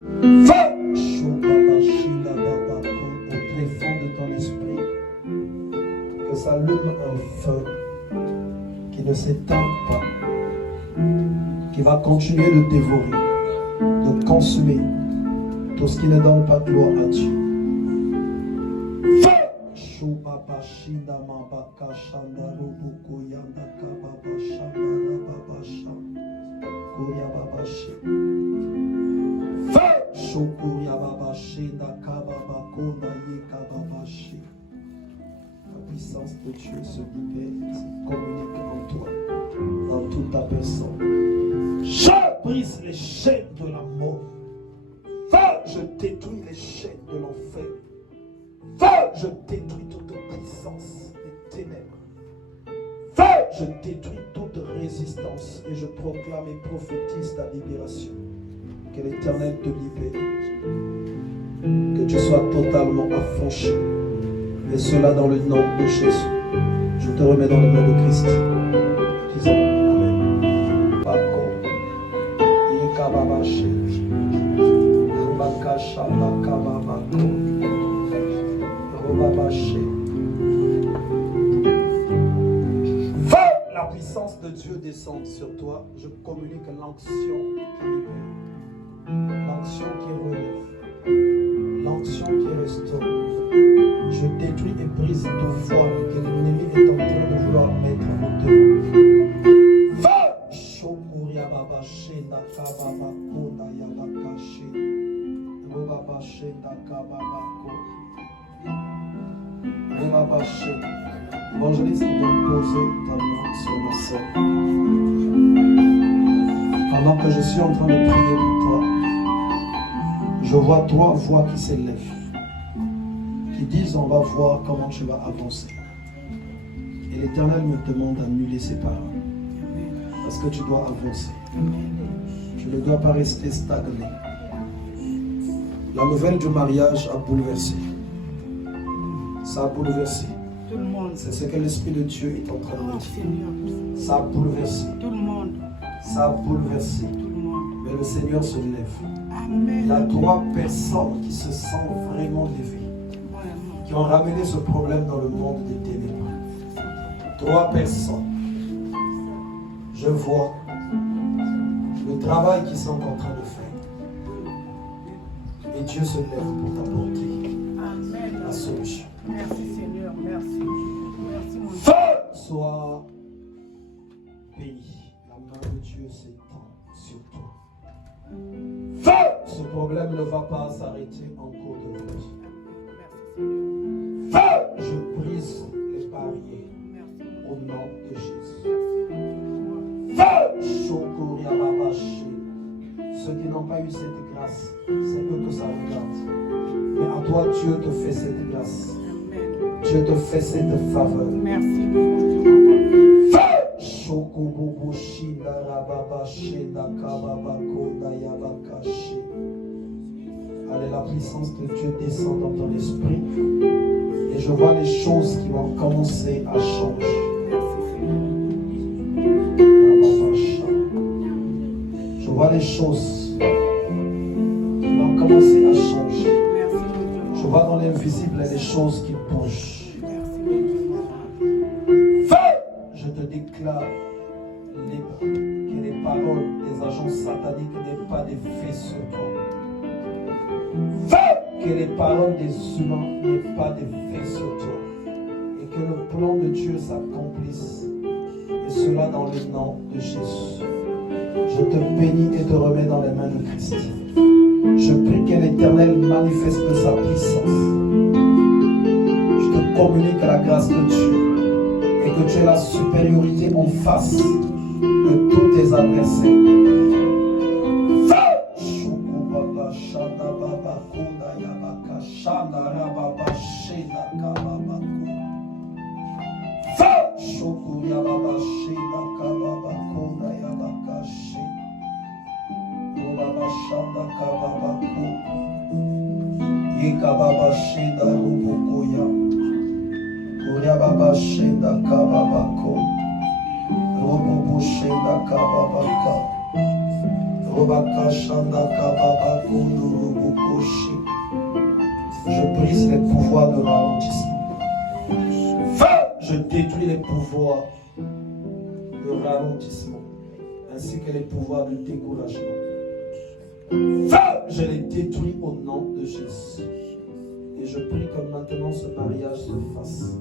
Feu! Shobabashila babako, au tréfonds de ton esprit, que s'allume un feu qui ne s'éteint pas, qui va continuer de dévorer, de consumer tout ce qui ne donne pas gloire à Dieu. Feu! Shobabashila mabaka shandarubuko yandaka baba shandarababasha koya babashi. Feu! Shokuria babashi nakababako nayeka babashi. La puissance de Dieu se libère, se communique en toi, dans toute ta personne. Je brise les chaînes de la mort. Feu! Je détruis les chaînes de l'enfer. Feu! Je détruis toute puissance des ténèbres. Feu! Je détruis toute résistance et je proclame et prophétise ta libération. Que l'Éternel te libère. Que tu sois totalement affranchi. Et cela dans le nom de Jésus. Je te remets dans les mains de Christ. Disons Amen. Bako. Yikababashi. Rubakasha bakababako. Rubabashi. Feu! La puissance de Dieu descend sur toi. Je communique l'onction qui libère. L'onction qui relève. L'onction qui restaure. Je détruis et brise tout voile que l'ennemi est en train de vouloir mettre en devant. Feu! Shokuria babashi nakababako nayabakashi. Rubabashi nakababako. Rubabashi. Évangéliste vient poser ta main sur ma sœur. Pendant que je suis en train de prier pour toi, je vois 3 voix qui s'élèvent, qui disent on va voir comment tu vas avancer. Et l'Éternel me demande d'annuler ces paroles, parce que tu dois avancer. Tu ne dois pas rester stagné. La nouvelle du mariage a bouleversé. Ça a bouleversé. Tout le monde. C'est ce que l'Esprit de Dieu est en train de Oh, dire. Seigneur. Ça a bouleversé. Tout le monde. Ça a bouleversé. Tout le monde. Mais le Seigneur se lève. Amen. Il y a 3 personnes qui se sentent vraiment levées, Vraiment. qui ont ramené ce problème dans le monde des ténèbres. 3 personnes. Je vois le travail qu'ils sont en train de faire. Et Dieu se lève pour t'apporter Amen. la solution. Merci Seigneur. Merci. Merci mon Dieu. Feu! Sois béni. La main de Dieu s'étend sur toi. Feu! Ce problème ne va pas s'arrêter en cours de route. Merci Seigneur. Feu! Je brise les barrières Merci. au nom de Jésus. Merci. Feu! Shokuria babashi. Ceux qui n'ont pas eu cette grâce, c'est eux que ça regarde. Mais à toi, Dieu te fait cette grâce. Amen. Dieu te fait cette faveur. Merci. Feu! Shokububushi narababashi nakababako nayabakashi. Allez, la puissance de Dieu descend dans ton esprit. Et je vois les choses qui vont commencer à changer. Merci Seigneur. Je vois les choses qui vont commencer à changer. Merci mon Dieu. Je vois dans l'invisible les choses qui bougent. Merci mon Dieu. Feu! Je te déclare libre. Que les paroles des agents sataniques n'aient pas d'effet sur toi. Feu! Que les paroles des humains n'aient pas d'effet sur toi. Et que le plan de Dieu s'accomplisse. Et cela dans le nom de Jésus. Je te bénis et te remets dans les mains de Christ. Je prie que l'Éternel manifeste sa puissance. Je te communique la grâce de Dieu et que tu aies la supériorité en face de tous tes adversaires. Feu! Shukubaba shanda baba kunda yabaka shanda rababa shenda kababako. Feu! Shukuya baba shenda kababa kunda yabaka shenda. Baba shanda kababako. Yekababa shenda rubukoya. Kuria baba shenda kababako. Robobo shenda kababaka. Je brise les pouvoirs de ralentissement. Feu! Je détruis les pouvoirs de ralentissement, ainsi que les pouvoirs de découragement. Feu! Je les détruis au nom de Jésus. Et je prie que maintenant ce mariage se fasse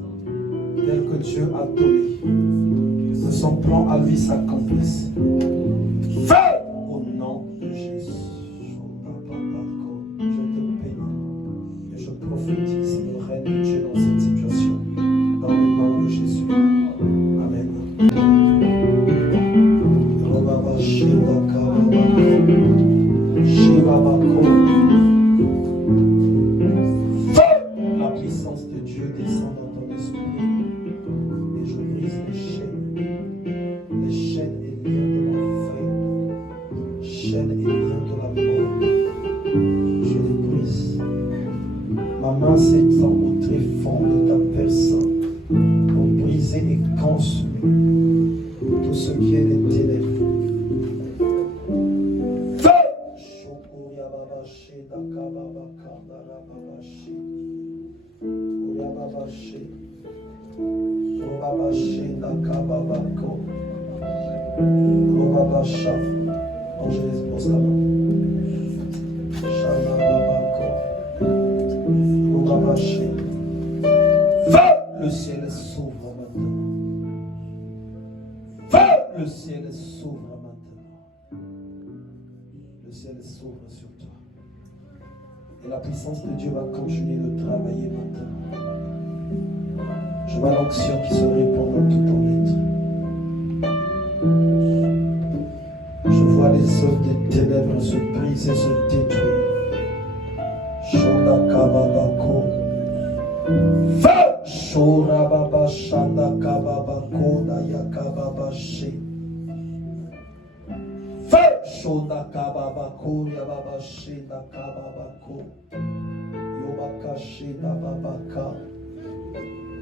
tel que Dieu a donné, que son plan à lui s'accomplisse. Feu! Au nom de Jésus. Je te bénis et je prophétise le règne de Dieu dans cette situation, dans le nom de Jésus. Amen. La puissance de Dieu descend dans ton esprit et je brise les chaînes et liens de l'enfer, chaînes et liens de la mort. Je les brise. Ma main s'étend au tréfonds de ta personne pour briser et consumer tout ce qui est des ténèbres. Angélise, pose la main. Le ciel s'ouvre maintenant. Le ciel s'ouvre maintenant. Le ciel s'ouvre sur toi. Et la puissance de Dieu va continuer de travailler maintenant. Je vois l'onction qui se répand dans tout ton être. Je vois les œuvres des ténèbres se briser, se détruire. Shonda kababako. Feu! Shorababa shanda kababako da yakababashi. Feu! Shonda kababako yababashi da kababako. Yobakashi da babaka.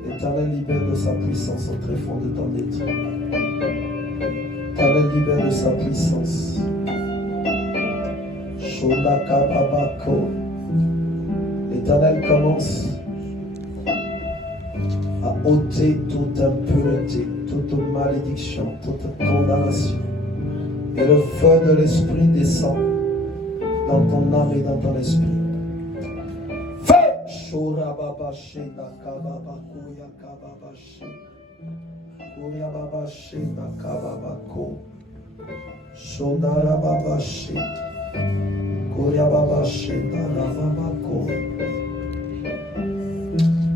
L'Éternel libère de sa puissance au tréfonds de ton être. L'Éternel libère de sa puissance. Shonda kababako. L'Éternel commence à ôter toute impureté, toute malédiction, toute condamnation. Et le feu de l'Esprit descend dans ton âme et dans ton esprit. Feu! Shorababashi nakababako yakababashi. Koyababashi nakababako. Shondarababashi. Koyababashi narababako.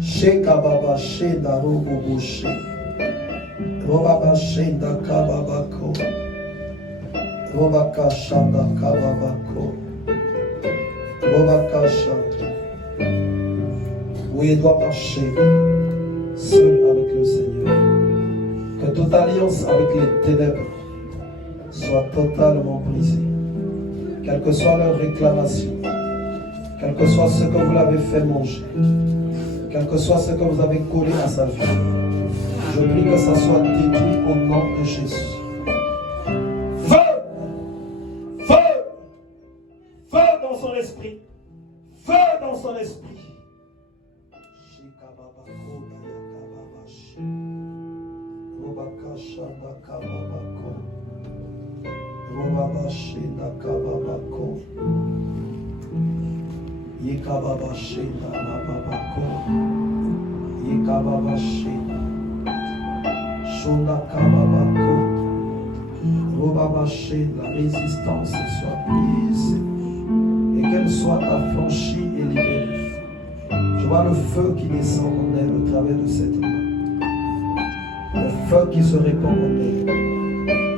Shekababashi narububushi. Robabashi nakababako. Robakasha nakababako. Robakasha. Oui, il doit marcher seul avec le Seigneur. Que toute alliance avec les ténèbres soit totalement brisée. Quelle que soit leur réclamation, quel que soit ce que vous l'avez fait manger, quel que soit ce que vous avez collé à sa vie, je prie que ça soit détruit au nom de Jésus. Feu! Feu! Feu dans son esprit! Feu dans son esprit! Robabashi nakababako. Yekababashi nakababako. Yekababashi. Shonakababako. Robabashi, la résistance soit brisée et qu'elle soit affranchie et libérée. Je vois le feu qui descend en elle au travers de cette main. Le feu qui se répand en elle.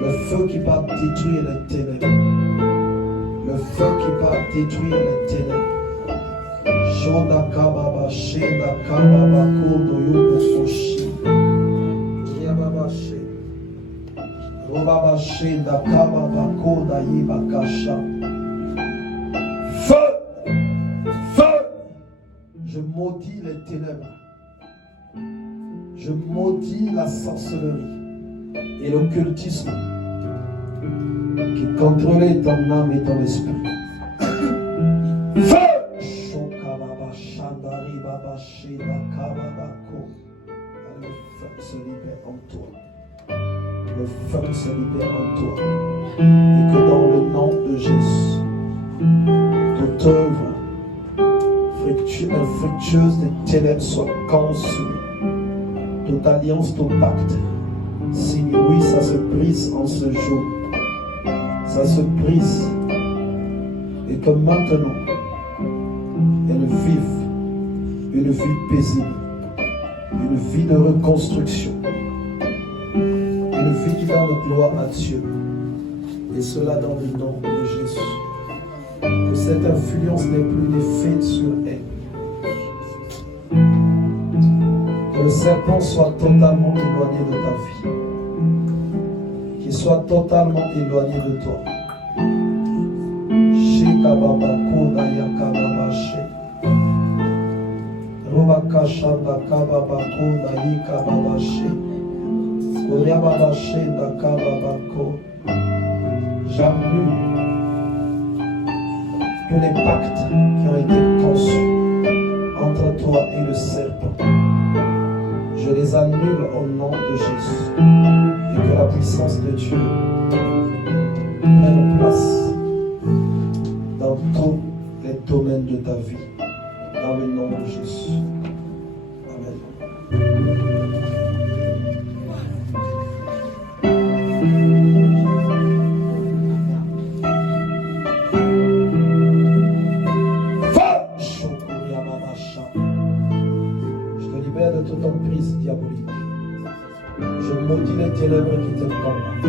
Le feu qui va détruire les ténèbres. Le feu qui va détruire les ténèbres. Shonda kababa, shenda kababa, kodo yobo oshi. Yababashi. Robaba shenda kababa, koda yibakasha. Feu! Feu! Je maudis les ténèbres. Je maudis la sorcellerie et l'occultisme qui contrôlait ton âme et ton esprit. Feu! Le feu se libère en toi. Le feu se libère en toi. Et que dans le nom de Jésus, toute œuvre infructueuse des ténèbres soit consumée. Toute alliance, tout pacte signé, oui, ça se brise en ce jour. Ça se brise. Et que maintenant, elle vive une vie paisible, une vie de reconstruction, une vie qui donne gloire à Dieu. Et cela dans le nom de Jésus. Que cette influence n'ait plus d'effet sur elle. Que le serpent soit totalement éloigné de ta vie. Qu'il soit totalement éloigné de toi. Shekababako Nayakababashe. Robakashanda Kababako Nayikababashe. Koryababashe Nakababako. J'annule que les pactes qui ont été conçus entre toi et le serpent, je les annule au nom de Jésus. Et que la puissance de Dieu prenne place dans tous les domaines de ta vie. Dans le nom de Jésus. Amen. De toute emprise diabolique. Je maudis les ténèbres qui te combattent.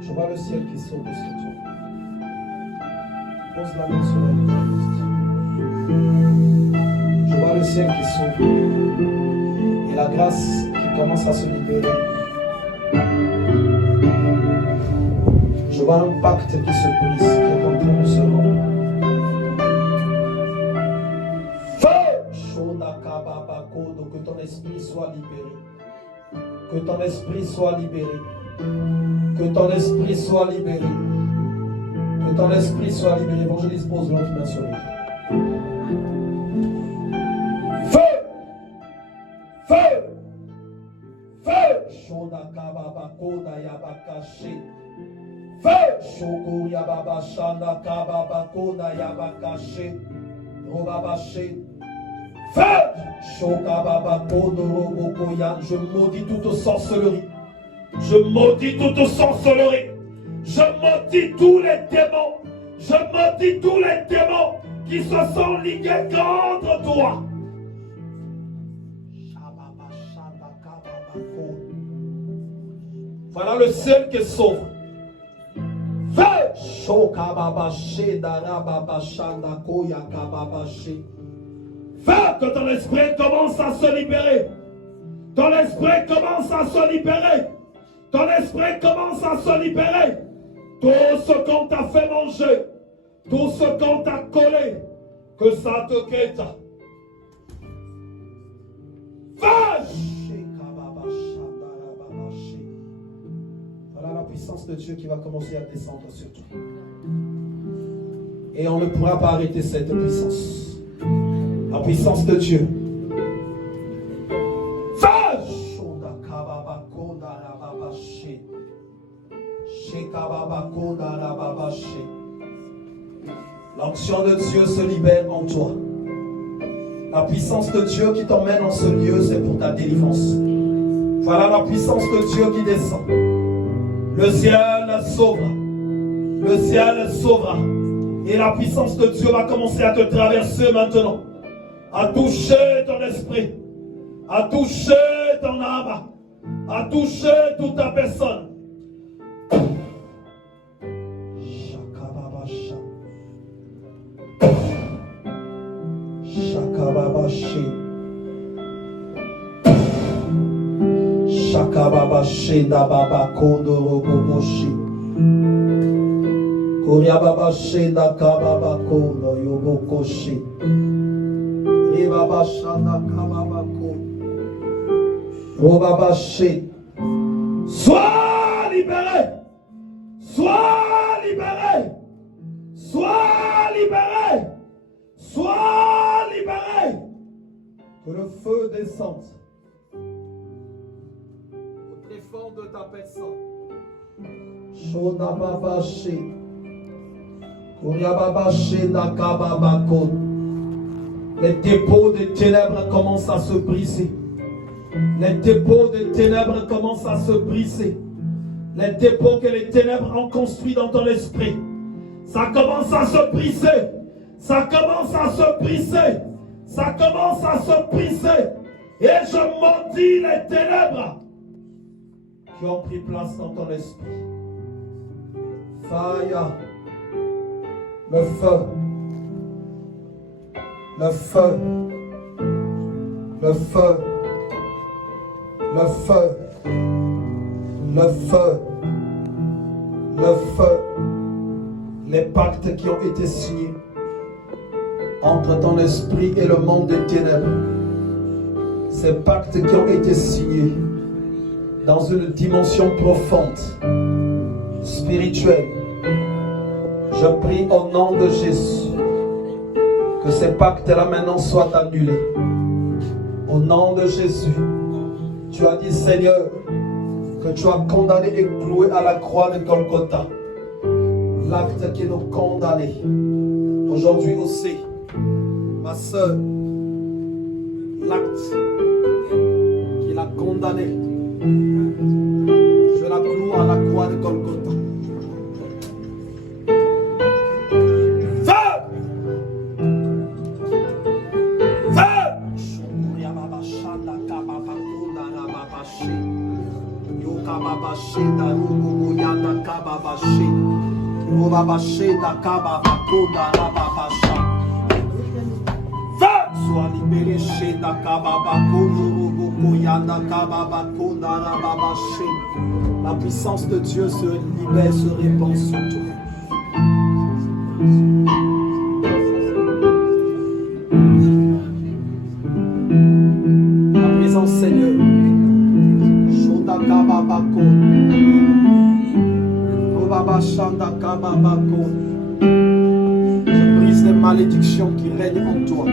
Je vois le ciel qui s'ouvre sur toi. Pose la main sur elle. Je vois le ciel qui s'ouvre. Et la grâce qui commence à se libérer. Je vois un pacte qui se brise, qui est en train de se rompre. Que ton esprit soit libéré. Que ton esprit soit libéré. Que ton esprit soit libéré. Que ton esprit soit libéré. Évangéliste, pose l'autre main sur lui. Feu! Feu! Feu! Feu! Shoko yababa shanda kababa koda yabakashe robabashe. Feu! Shoka baba kodo robokoyan. Je maudis toute sorcellerie. Je maudis toute sorcellerie. Je maudis tous les démons. Je maudis tous les démons qui se sont ligués contre toi. Voilà le seul qui sauve. Feu! Feu! Que ton esprit commence à se libérer. Ton esprit commence à se libérer. Ton esprit commence à se libérer. Tout ce qu'on t'a fait manger, tout ce qu'on t'a collé, que ça te quitte. Feu! Voilà la puissance de Dieu qui va commencer à descendre sur toi. Et on ne pourra pas arrêter cette puissance. La puissance de Dieu. L'onction de Dieu se libère en toi. La puissance de Dieu qui t'emmène en ce lieu, c'est pour ta délivrance. Voilà la puissance de Dieu qui descend. Le ciel sauvera. Le ciel sauvera. Et la puissance de Dieu va commencer à te traverser maintenant. À toucher ton esprit. À toucher ton âme. À toucher toute ta personne. Shakababashi Dababa Kodoroboshi Kuryababashi Nakababa Kodo Yobokoshi Ribabashana Kababako Robabaché. Sois libéré. Sois libéré. Sois libéré. Sois libéré. Que le feu descende au tréfonds de ta personne. Shonababaché. Kuriababaché nakababako. Les dépôts de ténèbres commencent à se briser. Les dépôts de ténèbres commencent à se briser. Les dépôts que les ténèbres ont construits dans ton esprit, ça commence à se briser. Ça commence à se briser. Ça commence à se briser. Et je maudis les ténèbres qui ont pris place dans ton esprit. Fire. Le feu. Le feu. Le feu. Le feu. Le feu. Le feu. Les pactes qui ont été signés entre ton esprit et le monde des ténèbres. Ces pactes qui ont été signés dans une dimension profonde, spirituelle. Je prie au nom de Jésus que ces pactes-là maintenant soient annulés. Au nom de Jésus, tu as dit, Seigneur, que tu as condamné et cloué à la croix de Golgotha l'acte qui nous condamnait. Aujourd'hui aussi, ma soeur, l'acte qui l'a condamné, je la cloue à la croix de Golgotha. Sois libéré chez la puissance de Dieu se libère, se répand sur toi. La présence Seigneur. Je brise les malédictions qui règnent en toi.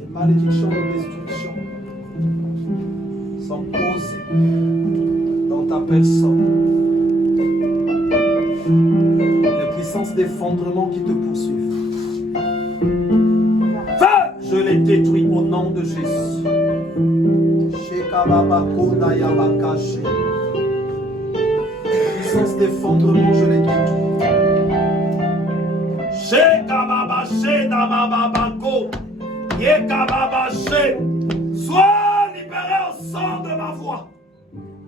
Les malédictions de destruction sont posées dans ta personne. Les puissances d'effondrement qui te poursuivent, je les détruis au nom de Jésus. Les puissances d'effondrement, je les détruis. Sois libéré au sang de ma voix.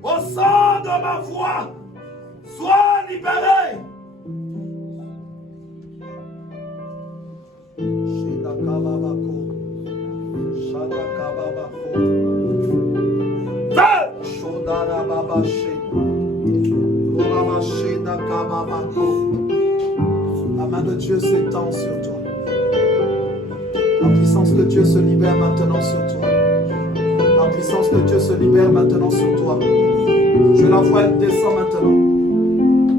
Au sang de ma voix. Sois libéré. La main de Dieu s'étend sur toi. La puissance de Dieu se libère maintenant sur toi. La puissance de Dieu se libère maintenant sur toi. Je la vois, elle descend maintenant.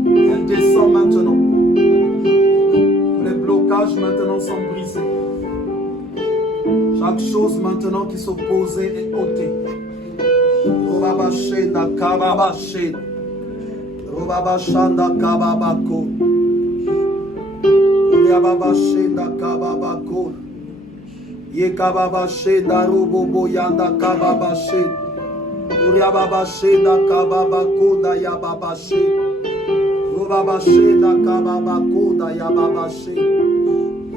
Elle descend maintenant. Tous les blocages maintenant sont brisés. Chaque chose maintenant qui s'opposait est ôtée. Robabashenda kababashi. Robabashanda kababako. Yababashenda kababako. Ye kababa shenda robobo yanda kababa shed. Uria baba shenda kababa koda ya baba shed. Rubaba shenda kababa koda ya baba shed.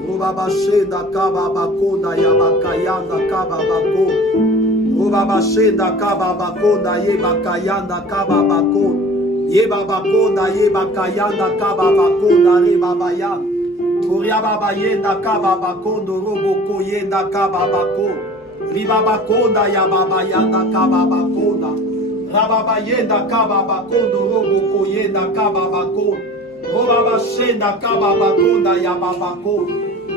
Rubaba shenda kababa koda ya bakayanda kababa koda. Rubaba shenda kababa koda ye bakayanda kababa koda. Ye baba koda ye bakayanda kababa koda re baba ya. Koria baba yenda kababa kondo roboko yenda kababa koda. Ribaba konda ya baba yanda kababa konda. Rababa yenda kababa kondo roboko yenda kababa konda. Robaba shenda kababa konda ya baba konda.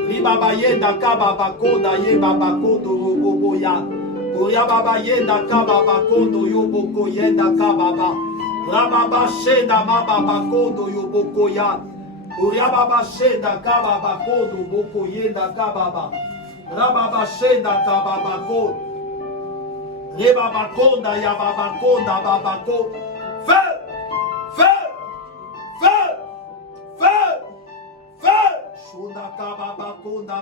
Ribaba yenda kababa konda ye baba kondo roboko ya. Koria baba yenda kababa kondo yoboko yenda kababa. Rababa shenda baba kondo yoboko ya. Koria baba shenda kababa kondo boko yenda kababa. Rababa shenda kababa kondo. Rebaba konda ya baba konda baba kondo. Feu! Feu! Feu! Feu! Feu! Shunda kababa konda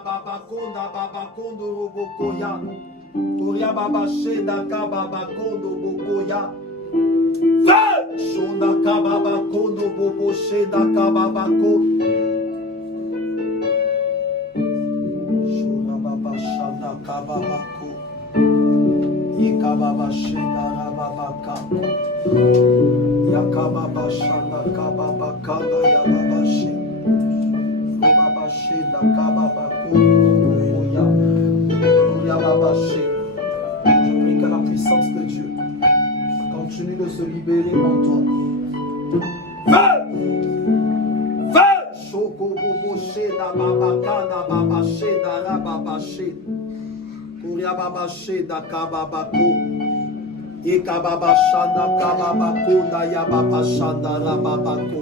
kondo roboko ya. Koria baba shenda kababa kondo boko ya. Feu! Shunda kababa kondo bobo shenda kababa kondo. Shunda baba shanda kababa kondo. Ikababa shenda rababa kanda. Yakababa shanda kababa kanda ya baba shenda. Robaba shenda kababa kondo ya. Ya baba shenda. Je prie que la puissance de Dieu continue de se libérer en toi. Feu! Feu! Shoko bobo sheda baba kana baba sheda rababa sheda. Kuria baba sheda kababa ko. Eka baba shanda kababa kunda ya baba shanda rababa ko.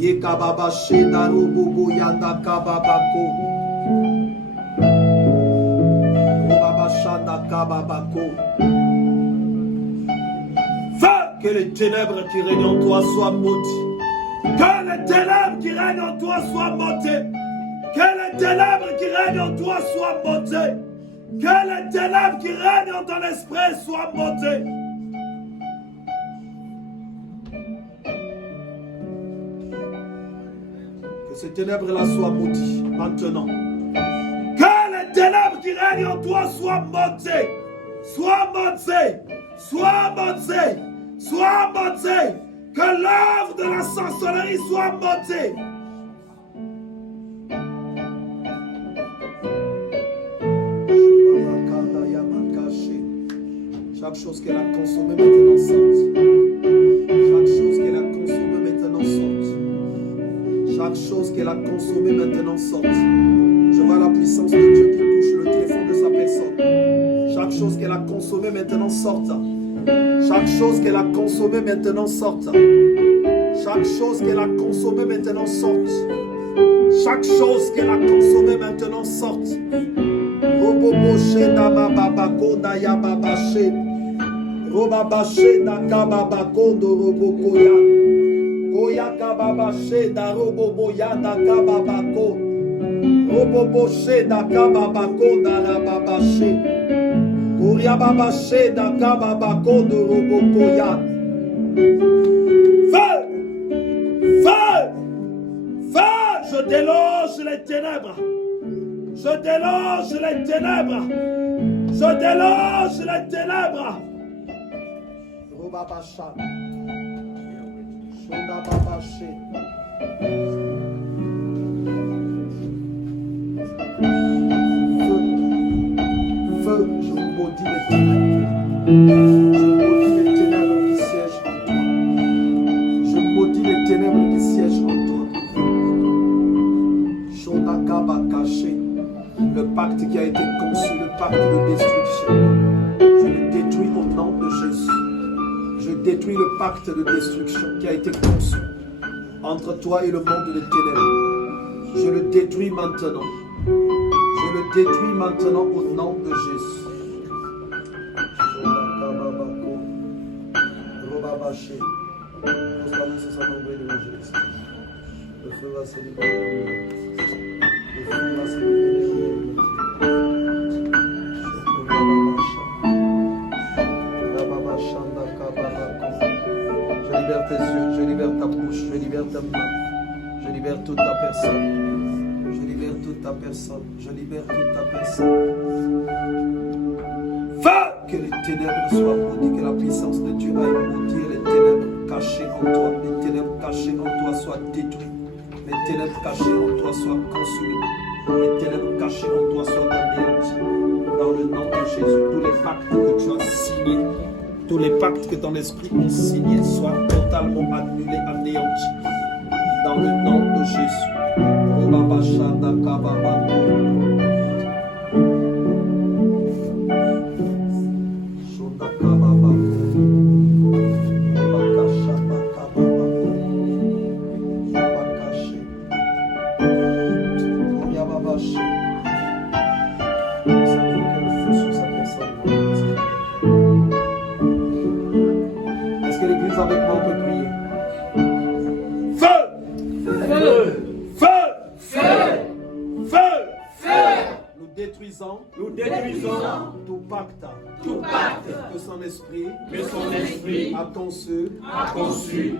Eka baba sheda rububu yanda kababa ko. Robaba shanda kababa ko. Que les ténèbres qui règnent en toi soient maudits. Que les ténèbres qui règnent en toi soient maudits. Que les ténèbres qui règnent en toi soient maudits. Que les ténèbres qui règnent en ton esprit soient maudits. Que ces ténèbres-là soient maudites maintenant. Que les ténèbres qui règnent en toi soient maudits. Soient maudits. Soient maudits. Sois maudit, que l'œuvre de la sorcellerie soit maudite. Chaque chose qu'elle a consommée maintenant sorte. Chaque chose qu'elle a consommée maintenant sorte. Chaque chose qu'elle a consommée maintenant sorte. Je vois la puissance de Dieu qui touche le tréfonds de sa personne. Chaque chose qu'elle a consommée maintenant sorte. Chaque chose qu'elle a consommée maintenant sorte. Chaque chose qu'elle a consommée maintenant sorte. Chaque chose qu'elle a consommée maintenant sorte. Robobo sheda baba konda ya baba shed. Robaba sheda kababa kondo roboko ya. Koya kababa sheda robobo yanda kababa kondo. Robobo sheda kababa konda la baba shed. Koria baba sheda kababa kondo roboko ya. Feu! Feu! Feu! Je déloge les ténèbres. Je déloge les ténèbres. Je déloge les ténèbres. Robaba shada. Shonda baba sheda. Feu, je maudis les ténèbres. Je maudis les ténèbres qui siègent en toi. Je maudis les ténèbres qui siègent en toi. Shondakaba caché. Le pacte qui a été conçu, le pacte de destruction. Je le détruis au nom de Jésus. Je détruis le pacte de destruction qui a été conçu entre toi et le monde des ténèbres. Je le détruis maintenant. Je le détruis maintenant au nom de Jésus. Le feu va se libérer. Le feu va se libérer. libère ta main. Je libère toute ta personne. Je libère toute ta personne. Je libère toute ta personne. Va! Que les ténèbres soient maudites, que la puissance de Dieu aille maudire les ténèbres cachées en toi. Les ténèbres cachées en toi soient détruites. Les ténèbres cachées en toi soient consumées. Les ténèbres cachées en toi soient anéanties. Dans le nom de Jésus, tous les pactes que tu as signés, tous les pactes que ton esprit a signés soient totalement annulés, anéantis. Dans le nom de Jésus. Est-ce que l'église avec moi peut prier? Feu! Feu! Nous détruisons tout pacte que son esprit a conçu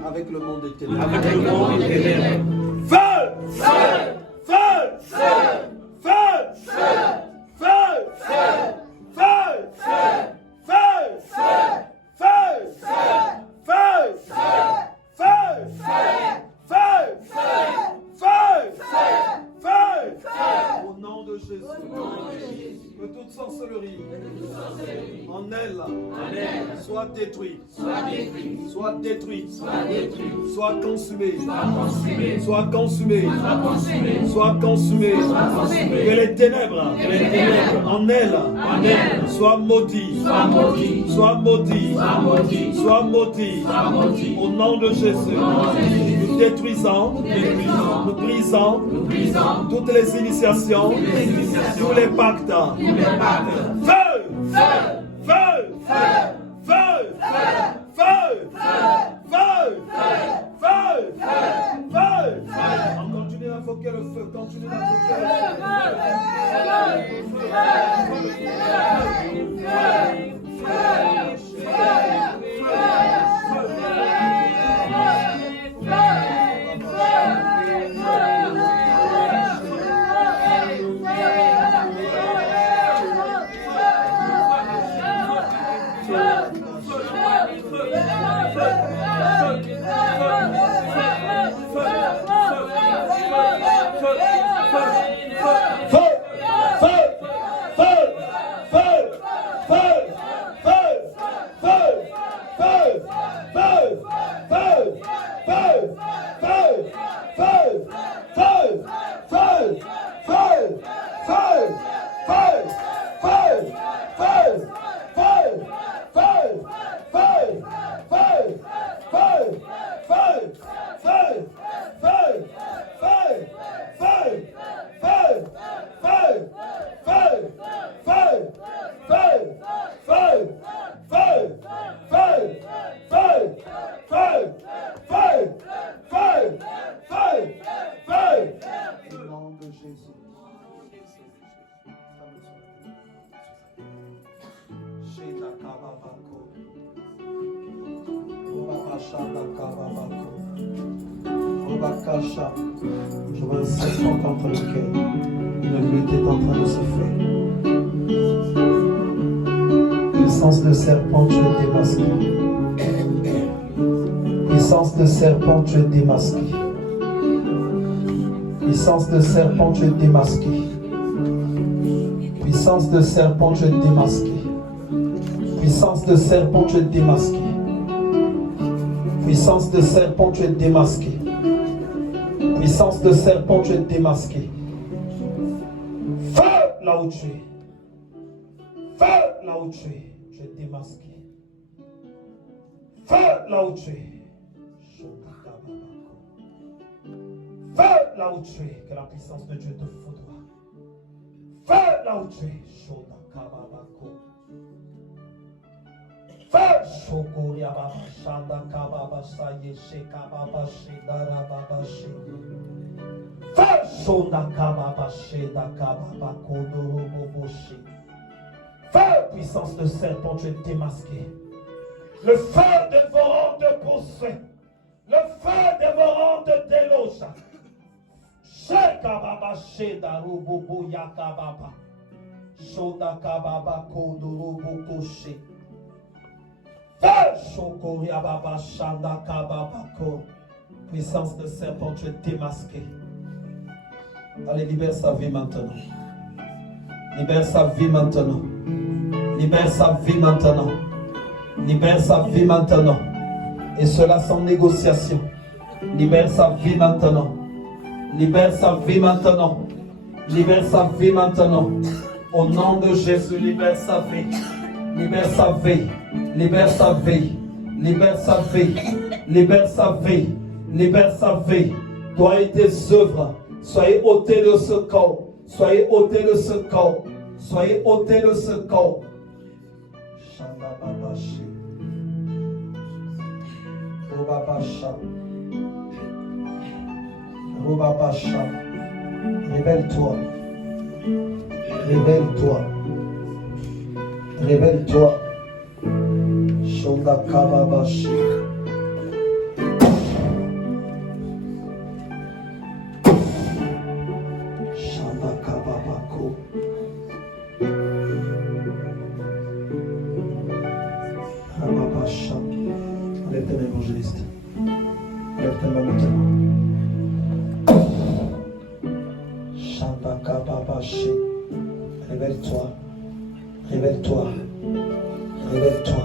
avec le monde des ténèbres. Feu! Au nom de Jésus, que toute sorcellerie en elle soit détruite, soit consumée, que les ténèbres en elle soient maudites, au nom de Jésus. Nous détruisons, nous brisons toutes les initiations, tous les pactes. Feu! On continue d'invoquer le feu, continue d'invoquer le Je vois un serpent contre lequel une lutte est en train de se faire. Puissance de serpent, tu es démasqué. Puissance de serpent, tu es démasqué. Puissance de serpent, tu es démasqué. Puissance de serpent, tu es démasqué. Puissance de serpent, tu es démasqué. Puissance de serpent, tu es démasqué. Puissance de serpent, tu es démasqué. Feu là où tu es. Feu là où tu es. Tu es démasqué. Feu là où tu es. Feu là où tu es. Que la puissance de Dieu te foudroie. Feu là où tu es. Feu Shokoria Baba Shanda Kababa Saye Shekababa Shedara Baba Shedi. Feu Shonda Kababa Sheda Kababa Kodoro Bobo Shedi. Feu puissance de serpent, tu es démasqué. Le feu dévorant te poursuit. Le feu dévorant te Rababache darububu yakababa. Shoda kababa kodurubu koshe. Shokoria baba shanda kababa ko. Puissance de serpent, tu es démasqué. Allez, libère sa vie maintenant. Libère sa vie maintenant. Libère sa vie maintenant. Libère sa vie maintenant. Et cela sans négociation. Libère sa vie maintenant. Libère sa vie maintenant. Libère sa vie maintenant. Au nom de Jésus, libère sa vie. Libère sa vie. Libère sa vie. Libère sa vie. Libère sa vie. Libère sa vie. Toi et tes œuvres, soyez ôtés de ce corps. Soyez ôtés de ce corps. Soyez ôtés de ce corps. Shandababashi. Robabasha. Robabasha. Révèle-toi. Révèle-toi. Révèle-toi. Shondakababashi. Shandakababako. Rababasha. Enlève tes mains, évangéliste. Enlève tes mains maintenant. Shandakababashi. Révèle-toi. Révèle-toi. Révèle-toi.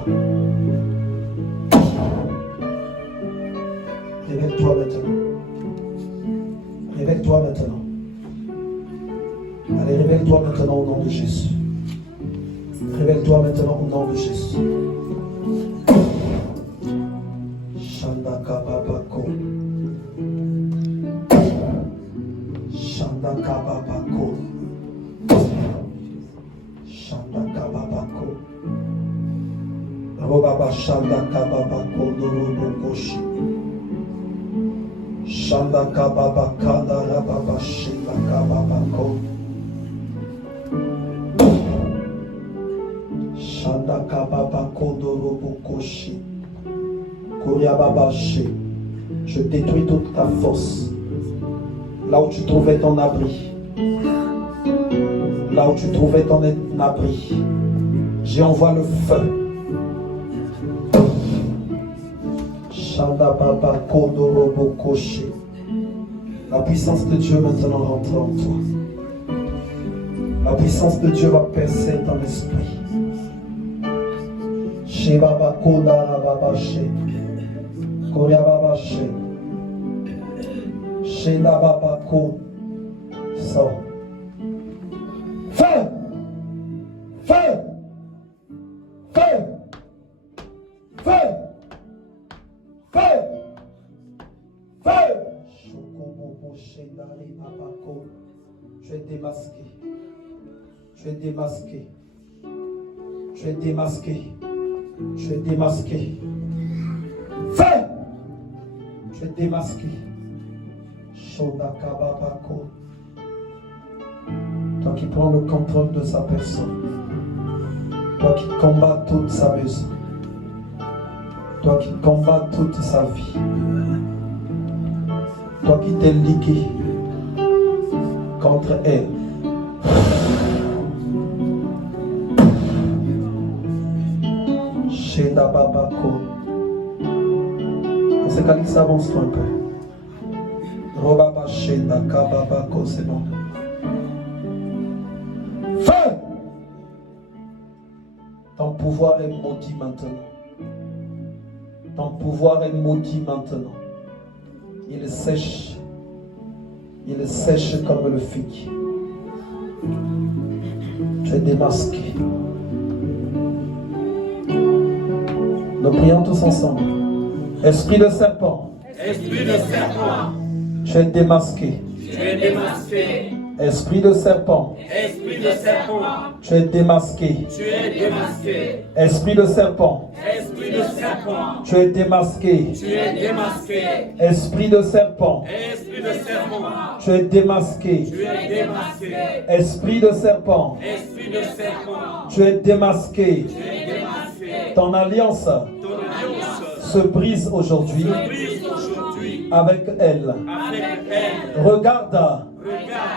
Révèle-toi maintenant. Révèle-toi maintenant. Allez, révèle-toi maintenant au nom de Jésus. Révèle-toi maintenant au nom de Jésus. Shandakababako. Shandakababako. Shandakababako. Robaba Shandakababako Dorobokoshi. Shandakababakanda Rababa Shandakababako. Shandakababako Dorobokoshi. Kuriababashi. Je détruis toute ta force. Là où tu trouvais ton abri. Là où tu trouvais ton abri. J'y envoie le feu. La puissance de Dieu maintenant rentre en toi. La puissance de Dieu va percer ton esprit. Sors. Feu! Feu! Feu! Feu! Feu! Feu! Tu es démasqué. Tu es démasqué. Tu es démasqué. Tu es démasqué. Feu! Tu es démasqué. Shodakababako. Toi qui prends le contrôle de sa personne. Toi qui combats toute sa maison. Toi qui combats toute sa vie. Toi qui t'es ligué contre elle. Sheda Babako. On s'est calé, ça avance-toi un peu. Robaba Sheda Kababako, c'est bon. Feu! Ton pouvoir est maudit maintenant. Ton pouvoir est maudit maintenant. Il sèche. Il sèche comme le fig. Tu es démasqué. Nous prions tous ensemble. Esprit de serpent. Esprit de serpent. Tu es démasqué. Tu es démasqué. Esprit de serpent. Esprit de serpent. Tu es démasqué. Tu es démasqué. Esprit de serpent. Esprit de serpent. Tu es démasqué. Tu es démasqué. Esprit de serpent. Esprit de serpent. Tu es démasqué. Tu es démasqué. Esprit de serpent. Esprit de serpent. Tu es démasqué. Tu es démasqué. Ton alliance Ton alliance se brise aujourd'hui brise aujourd'hui avec elle. avec elle. Regarde Regarde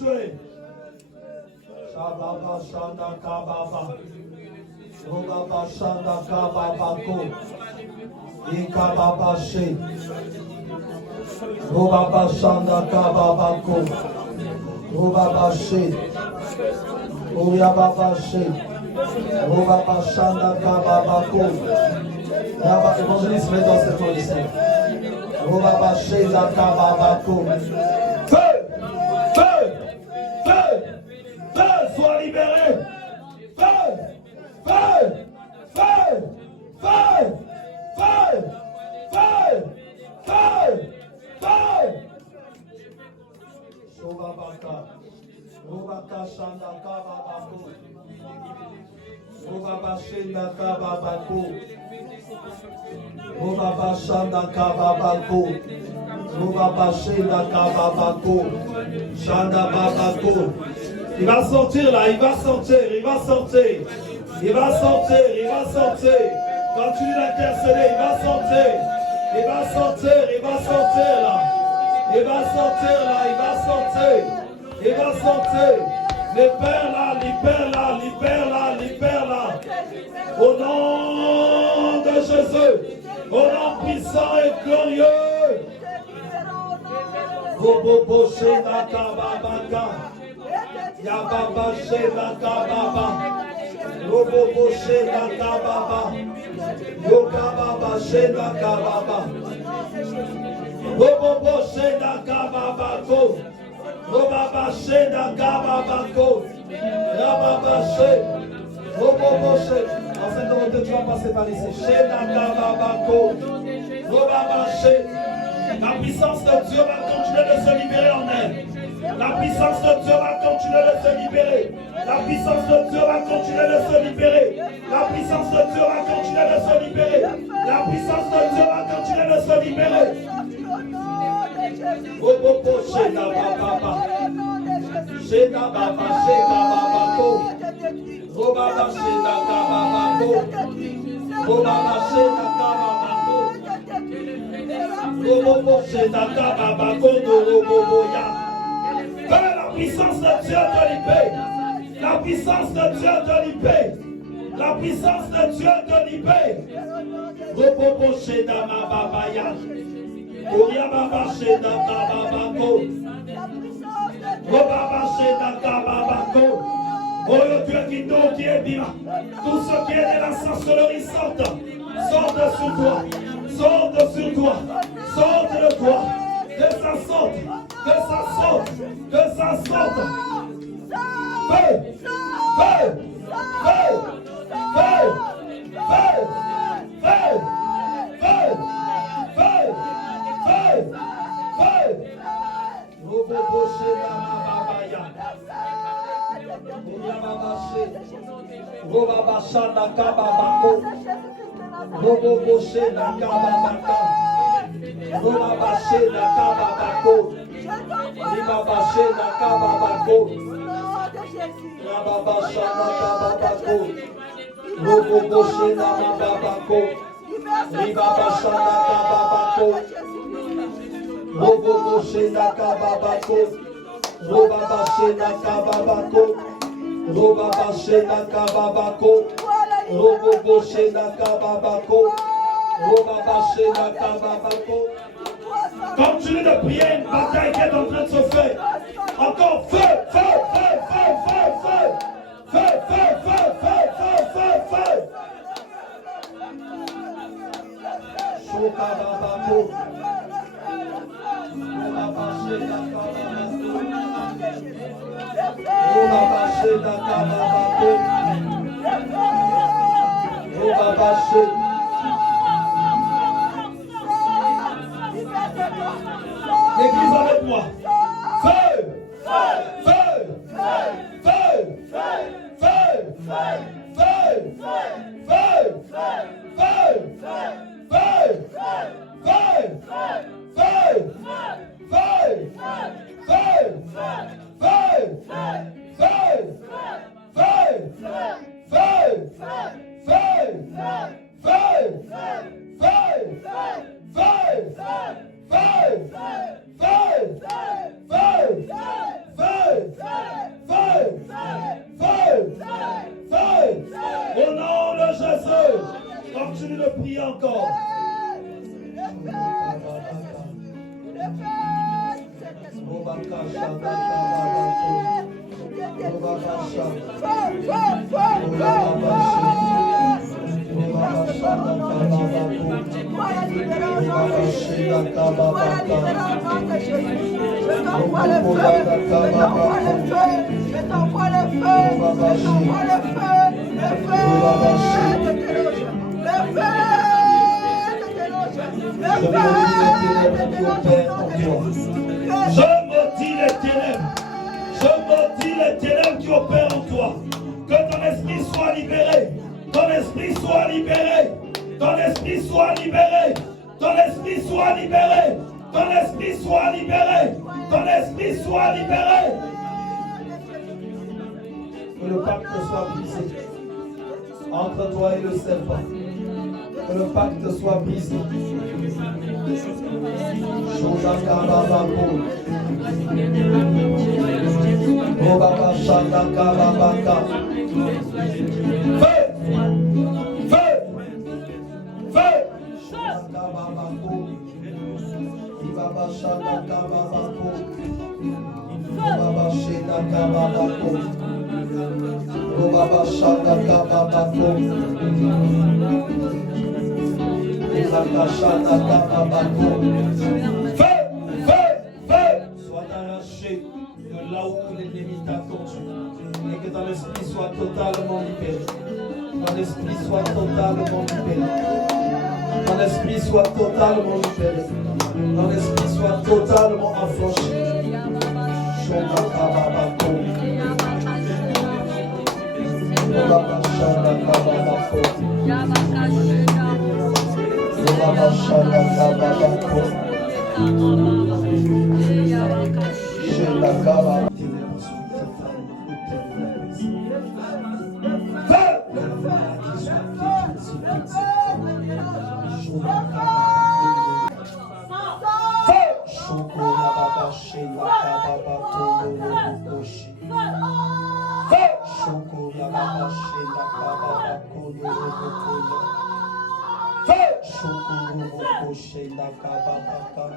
tuer. Shababa Shanda Kababa. Rubaba Shanda Kababa Ko. Ikababa She. Rubaba Shanda Kababa Ko. Rubaba She. Uyababa She. Rubaba Shanda Kababa Ko. Évangéliste, mets dans cette eau ici. Rubaba Shanda Kababa Ko. Feu! Feu! Feu! Feu! Sois libéré! Feu! Feu! Feu! Feu! Feu! Feu! Feu! Feu! Shobabaka. Rubaka Shanda Kababa Ko. Rubaba Shanda Kababa Ko. Rubaba Shanda Kababa Ko. Rubaba Shanda Kababa Ko. Shanda Baba Ko. Il va sortir là, il va sortir, il va sortir. Il va sortir, il va sortir. Continue d'intercéder, il va sortir. Il va sortir, il va sortir là. Il va sortir là, il va sortir. Il va sortir. Libère-la, libère-la, libère-la, libère-la. Au nom de Jésus. Au nom puissant et glorieux. Robobo Shanda Kababa. Yababa Shanda Kababa. Robobo Shanda Kababa. Yokababa Shanda Kababa. Robobo Shanda Kababa Ko. Robaba Shanda Kababa Ko. Yababa Shanda. Robobo Shanda. En cette heure, tu vas passer par ici. Shanda Kababa Ko. Robaba Shanda. La puissance de Dieu va continuer de se libérer en elle. La puissance de Dieu va continuer de se libérer. La puissance de Dieu va continuer de se libérer. La puissance de Dieu va continuer de se libérer. La puissance de Dieu va continuer de se libérer. Robobo Shanda Baba. Shanda Baba Shanda Baba Ko. Robaba Shanda Kababa Ko. Robaba Shanda Kababa Ko. Robobo Shanda Kababa Ko Robobo Ya. Fais la puissance de Dieu te libère. La puissance de Dieu te libère. La puissance de Dieu te libère. Robobo Shanda Baba Ya. Oria Baba Shanda Kababa Ko. Robaba Shanda Kababa Ko. Oh Dieu qui donc qui est vivant. Tout ce qui est de la sorcellerie sorte. Sorte sur toi. Sorte sur toi. Sorte de toi. Que ça sorte. Que ça sorte. Que ça sorte. Feu. Feu. Feu. Feu. Feu. Feu. Feu. Feu. Feu. Feu. Robobo Shanda Baba Ya. Robaba Shanda Kababa Ko. Robobo Shanda Kababa Ka. Robaba Shanda Kababa Ko. Ribaba Shanda Kababa Ko. Rababa Shanda Kababa Ko. Robobo Shanda Kababa Ko. Ribaba Shanda Kababa Ko. Robobo Shanda Kababa Ko. Robaba Shanda Kababa Ko. Robaba Shanda Kababa Ko. Robobo Shanda Kababa Ko. Robaba Shanda Kababa Ko. Continue de prier, une bataille qui est en train de se faire. Encore feu, feu, feu, feu, feu, feu. Feu, feu, feu, feu, feu, feu, feu. Shokababa Ko. Robaba Shanda Kababa Ko. Robaba Shanda Kababa Ko. Robaba Shanda. L'église avec moi. Feu, feu, feu, feu, feu, feu, feu, feu, feu, feu, feu, t'envoie le feu. Je t'envoie le feu. Je maudis les ténèbres. Je maudis les ténèbres qui opèrent en toi. Que ton esprit soit libéré. Ton esprit soit libéré. Ton esprit soit libéré. Ton esprit soit libéré. Ton esprit soit libéré. Ton esprit soit libéré. Que le pacte soit brisé entre toi et le serpent. Que le pacte soit brisé. Feu! Feu! Feu! Feu! Feu! Feu! Sois arraché de là où l'ennemi t'a conduit. Et que ton esprit soit totalement libéré. Ton esprit soit totalement libéré. Ton esprit soit totalement libéré. Ton esprit soit totalement affranchi.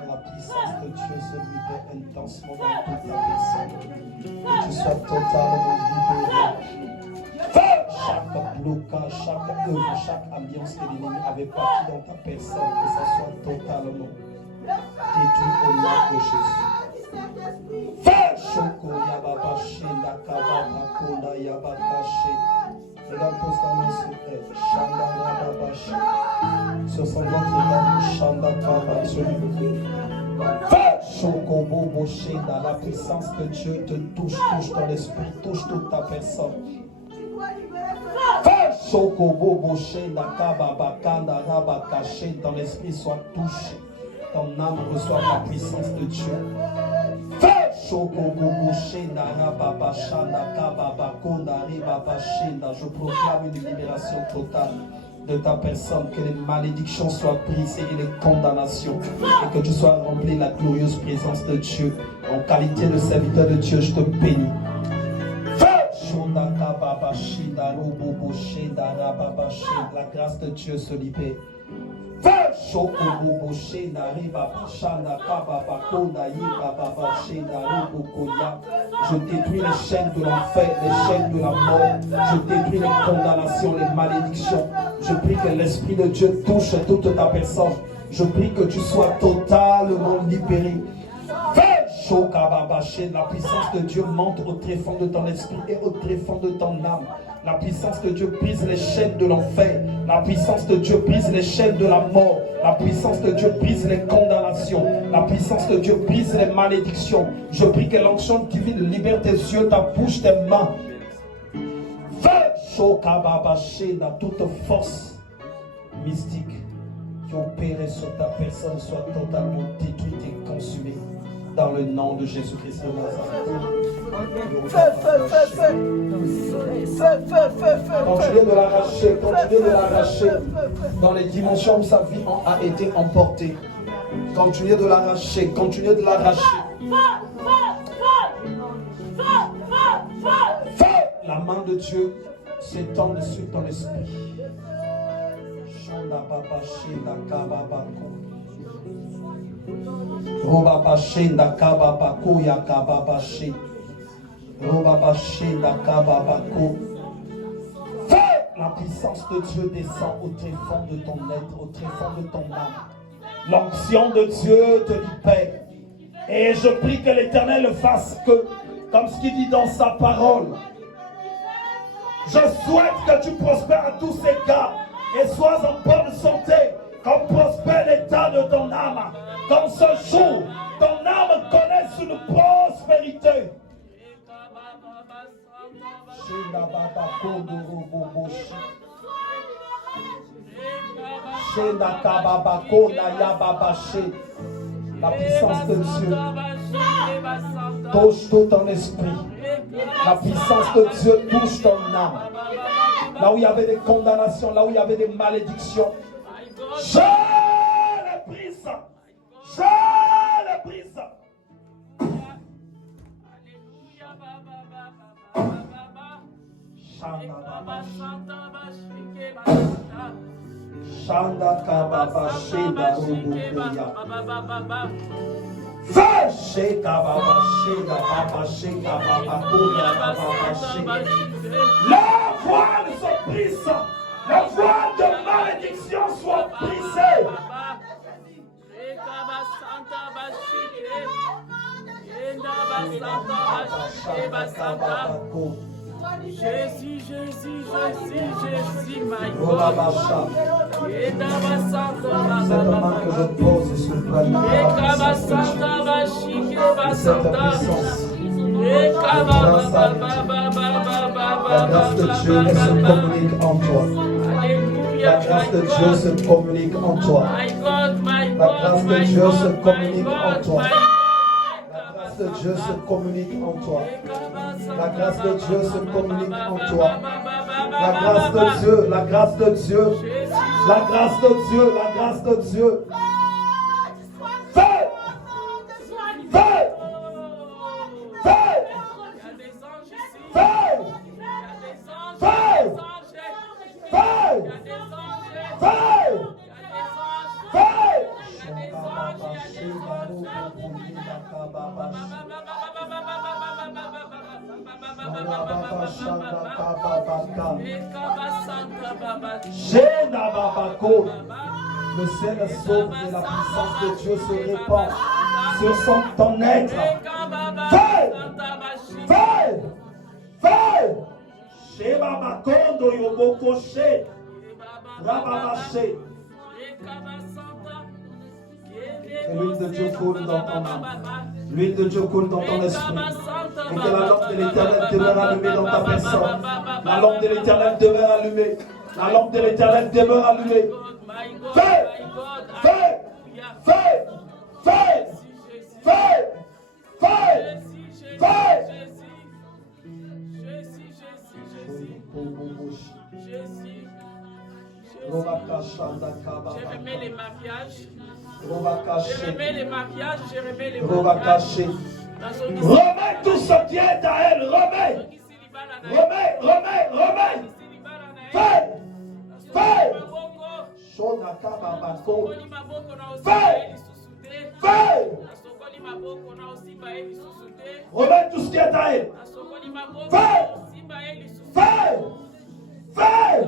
La puissance de Dieu se libère intensement dans toute ta personne. Que tu sois totalement libéré. Chaque blocage, chaque œuvre, chaque alliance que l'ennemi avait partie dans ta personne, que ça soit totalement détruit au nom de Jésus. Regarde constamment sur elle. Sur son ventre, regarde Shanda Kaba sur lui. Dans la puissance de Dieu te touche, touche ton esprit, touche toute ta personne. Ton esprit soit touché, ton âme reçoit la puissance de Dieu. Je proclame une libération totale de ta personne, que les malédictions soient brisées et les condamnations, et que tu sois rempli de la glorieuse présence de Dieu. En qualité de serviteur de Dieu, je te bénis. La grâce de Dieu se libère. Je détruis les chaînes de l'enfer, les chaînes de la mort. Je détruis les condamnations, les malédictions. Je prie que l'Esprit de Dieu touche toute ta personne. Je prie que tu sois totalement libéré. La puissance de Dieu monte au tréfonds de ton esprit et au tréfonds de ton âme. La puissance de Dieu brise les chaînes de l'enfer. La puissance de Dieu brise les chaînes de la mort. La puissance de Dieu brise les condamnations. La puissance de Dieu brise les malédictions. Je prie que l'onction divine libère tes yeux, ta bouche, tes mains. Dans toute force mystique qui opérait sur ta personne soit totalement détruite et consumée. Dans le nom de Jésus-Christ de Nazareth. Continuez de l'arracher, continuez de l'arracher dans les dimensions où sa vie a été emportée. Continuez de l'arracher, continuez de l'arracher. La main de Dieu s'étend sur ton esprit. La puissance de Dieu descend au tréfonds de ton être, au tréfonds de ton âme. L'onction de Dieu te libère. Et je prie que l'Éternel fasse que, comme ce qu'il dit dans sa parole, je souhaite que tu prospères à tous égards et sois en bonne santé, comme prospère l'état de ton âme. Comme ce jour, ton âme connaisse une prospérité. La puissance de Dieu touche tout ton esprit. La puissance de Dieu touche ton âme. Là où il y avait des condamnations, là où il y avait des malédictions, Je le brise. Je le brise. Shanda kababa sheda rubukuya. Sheka baba sheda baba sheka baba kuya baba sheka. La voile se brise. La voile de malédiction soit brisée. Jésus, Jésus, Jésus, my God. Cette main que je pose sur le planète, cette puissance, la grâce de Dieu elle se communique en toi. La grâce de Dieu se communique en toi. La grâce de Dieu se communique en toi. La grâce de Dieu se communique en toi. La grâce de Dieu se communique en toi. La grâce de Dieu, la grâce de Dieu, la grâce de Dieu, la grâce de Dieu. Fais! Fais! Fais! Fais! Fais! Fais! Fais! Le ciel sauve et la puissance de Dieu se répand sur ton être. Fais! Fais! Fais! Sheba Bakondo Yoboko She Rababaché. Et l'huile de Dieu coule dans ton âme. L'huile de Dieu coule dans ton esprit. Et que la lampe de l'Éternel demeure allumée dans ta personne. La lampe de l'Éternel demeure allumée. La lampe de l'Éternel demeure allumée. Fais! Fais! Fais! Fais! Fais! Fais! Fais! Je remets les mariages. Je remets les mariages. Je remets les mariages. Remets tout ce qui est à elle. Remets. Remets, remets, remets. Fais. Fais. Fais. Fais. Remets tout ce qui est à elle. Fais. Fais. Fais. Fais.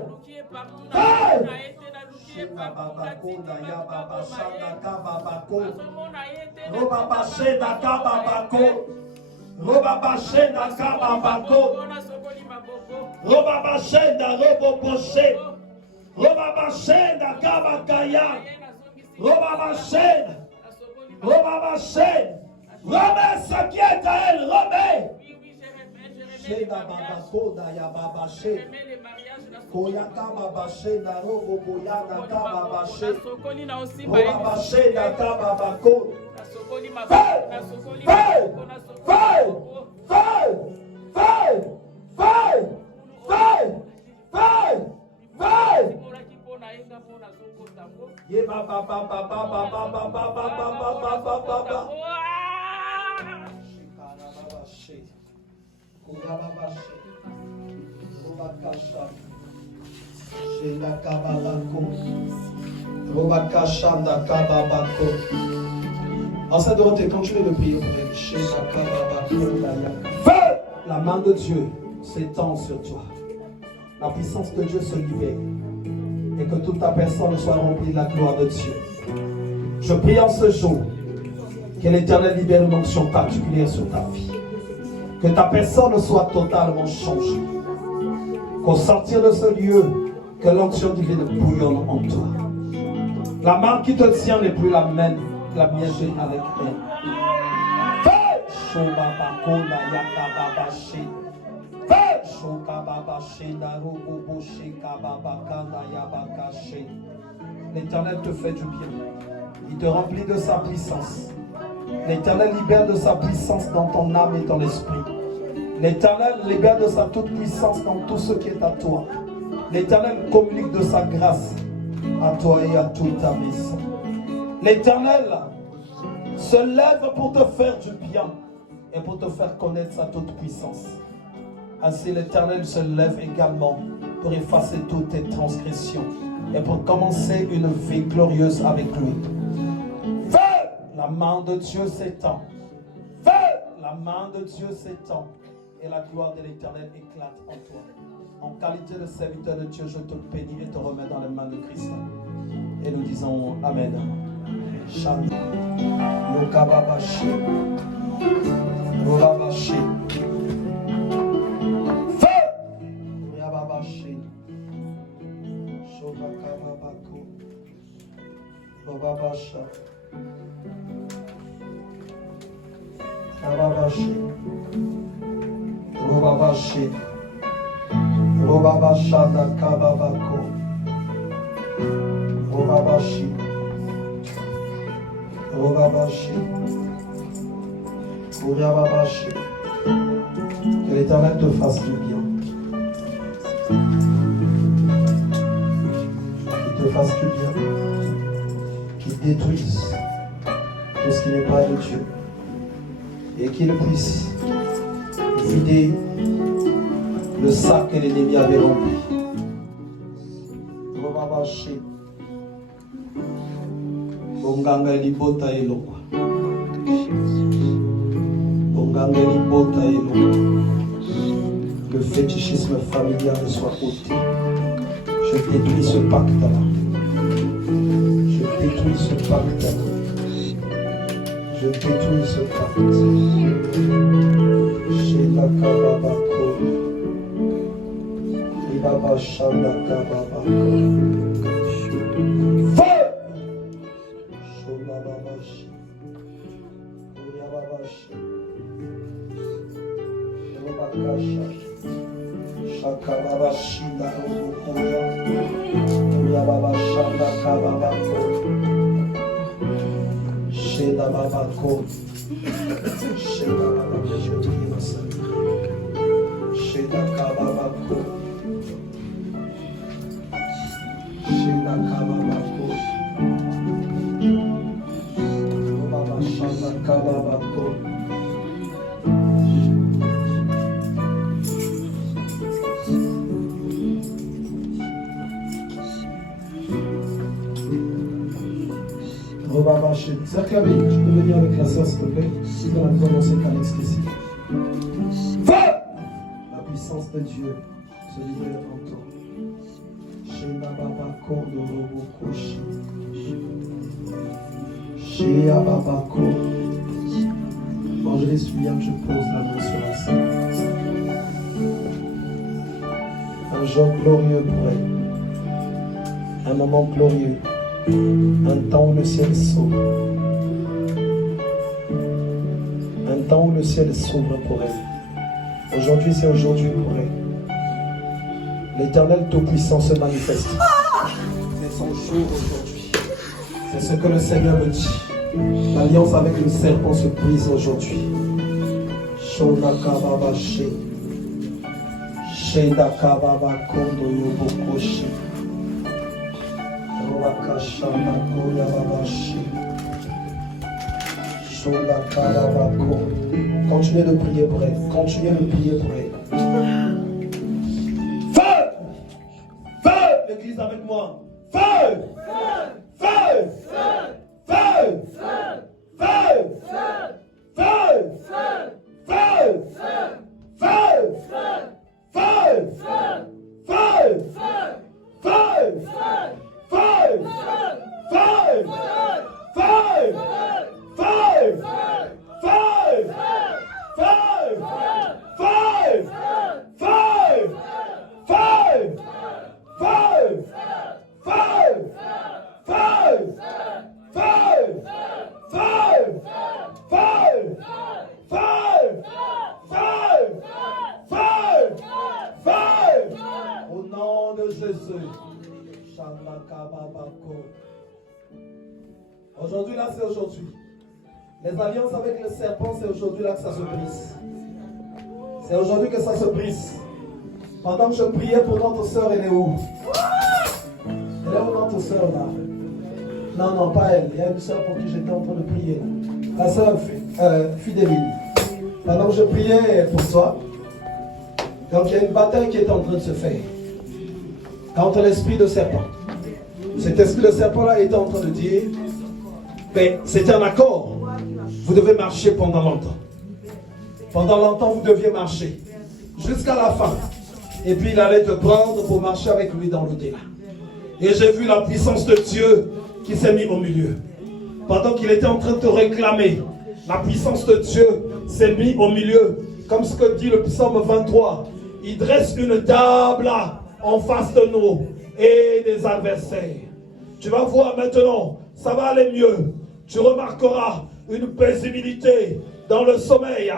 Remets ce qui est à elle, remets. Enceinte de voter, continuez de prier pour elle. Feu! La main de Dieu s'étend sur toi. La puissance de Dieu se libère. Et que toute ta personne soit remplie de la gloire de Dieu. Je prie en ce jour que l'Éternel libère une onction particulière sur ta vie. Que ta personne soit totalement changée. Qu'au sortir de ce lieu, que l'onction divine bouillonne en toi. La main qui te tient n'est plus la mienne avec elle. L'Éternel te fait du bien. Il te remplit de sa puissance. L'Éternel libère de sa puissance dans ton âme et ton esprit. L'Éternel libère de sa toute puissance dans tout ce qui est à toi. L'Éternel communique de sa grâce à toi et à toute ta maison. L'Éternel se lève pour te faire du bien et pour te faire connaître sa toute puissance. Ainsi l'Éternel se lève également pour effacer toutes tes transgressions et pour commencer une vie glorieuse avec lui. Feu! La main de Dieu s'étend. Feu! La main de Dieu s'étend et la gloire de l'Éternel éclate en toi. En qualité de serviteur de Dieu, je te bénis et te remets dans les mains de Christ. Et nous disons Amen. Shalom. Lokababashi. Robabashi. Feu! Yababashi. Shobakababako. Robabasha. Kababashi. Robabashi. Robabashanda kababako. Robabashi. Robabashi. Robabashi. Que l'Éternel te fasse du bien. Qu'il te fasse du bien. Qu'il détruise tout ce qui n'est pas de Dieu. Et qu'il puisse vider le sac que l'ennemi avait rempli. Robabashi. Bonganga libota elokwa. Bonganga libota elokwa. Le fétichisme familial soit ôté. Je détruis ce pacte-là. Je détruis ce pacte-là. Je détruis ce pacte. Chez la kababako. Ibaba shanda kababako. Sholababashi. Uyababashi. Robakasha. Shakababashi darukuya. Uyababashanda kababako. Sheda babako. Sheda babako. Sheda kababako. Sheda kababako. Shanda kababako. Sœur Clavé, tu peux venir avec la sœur s'il te plaît. Si tu as commencé qu'à l'exclusif. Feu! La puissance de Dieu se libère en toi. Shenda babako dorobo koshi. Shea babako. Évangéliste William, je pose la main sur la sœur. Un jour glorieux pour elle. Un moment glorieux. Un temps où le ciel s'ouvre. Un temps où le ciel s'ouvre pour elle. Aujourd'hui, c'est aujourd'hui pour elle. L'Éternel Tout-Puissant se manifeste. C'est son jour aujourd'hui. C'est ce que le Seigneur me dit. L'alliance avec le serpent se brise aujourd'hui. Shonakababashi. Shedakababakondo yobokoshi. Continuez de prier pour elle. Continuez de prier pour elle. Feu! Feu! L'église avec moi. Feu! Feu! Feu! Feu! Feu! Feu! Feu! Feu! Feu! Feu! Feu! Feu! Aujourd'hui, là, c'est aujourd'hui. Les alliances avec le serpent, c'est aujourd'hui là que ça se brise. C'est aujourd'hui que ça se brise. Pendant que je priais pour notre soeur, elle est où? Elle est où notre soeur là? Non, non, pas elle. Il y a une soeur pour qui j'étais en train de prier. La soeur Fidéline. Pendant que je priais pour toi, donc il y a une bataille qui est en train de se faire contre l'esprit de serpent. Cet esprit de serpent là était en train de dire, mais c'était un accord. Vous devez marcher pendant longtemps. Pendant longtemps, vous deviez marcher. Jusqu'à la fin. Et puis il allait te prendre pour marcher avec lui dans l'au-delà. Et j'ai vu la puissance de Dieu qui s'est mise au milieu. Pendant qu'il était en train de te réclamer, la puissance de Dieu s'est mise au milieu. Comme ce que dit le psaume 23. Il dresse une table en face de nous et des adversaires. Tu vas voir maintenant, ça va aller mieux. Tu remarqueras une paisibilité dans le sommeil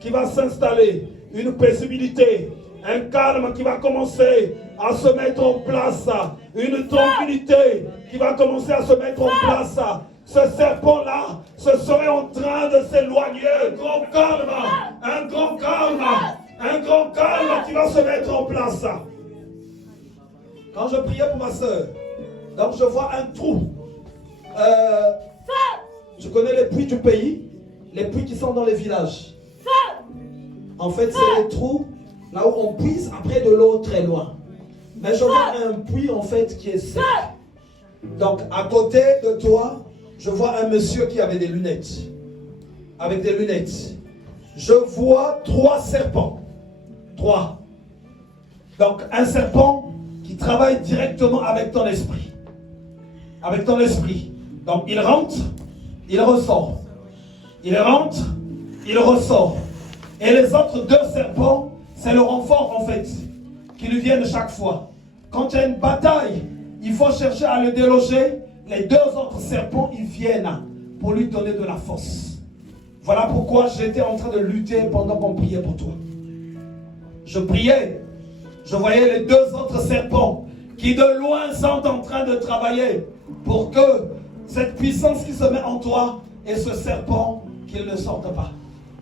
qui va s'installer. Une paisibilité, un calme qui va commencer à se mettre en place. Une tranquillité qui va commencer à se mettre en place. Ce serpent-là, ce serait en train de s'éloigner. Un grand calme, un grand calme, un grand calme qui va se mettre en place. Quand je priais pour ma soeur, donc je vois un trou. Je connais les puits du pays, les puits qui sont dans les villages. En fait, c'est les trous là où on puise après de l'eau très loin. Mais je vois un puits en fait qui est sec. Donc à côté de toi, je vois un monsieur qui avait des lunettes. Avec des lunettes. Je vois 3 serpents. 3. Donc un serpent qui travaille directement avec ton esprit. Avec ton esprit. Donc il rentre, il ressort. Il rentre, il ressort. Et les autres 2 serpents, c'est le renfort en fait, qui lui viennent chaque fois. Quand il y a une bataille, il faut chercher à le déloger. Les 2 autres serpents, ils viennent pour lui donner de la force. Voilà pourquoi j'étais en train de lutter pendant qu'on priait pour toi. Je priais, je voyais les 2 autres serpents qui de loin sont en train de travailler pour que cette puissance qui se met en toi et ce serpent, qu'il ne sorte pas.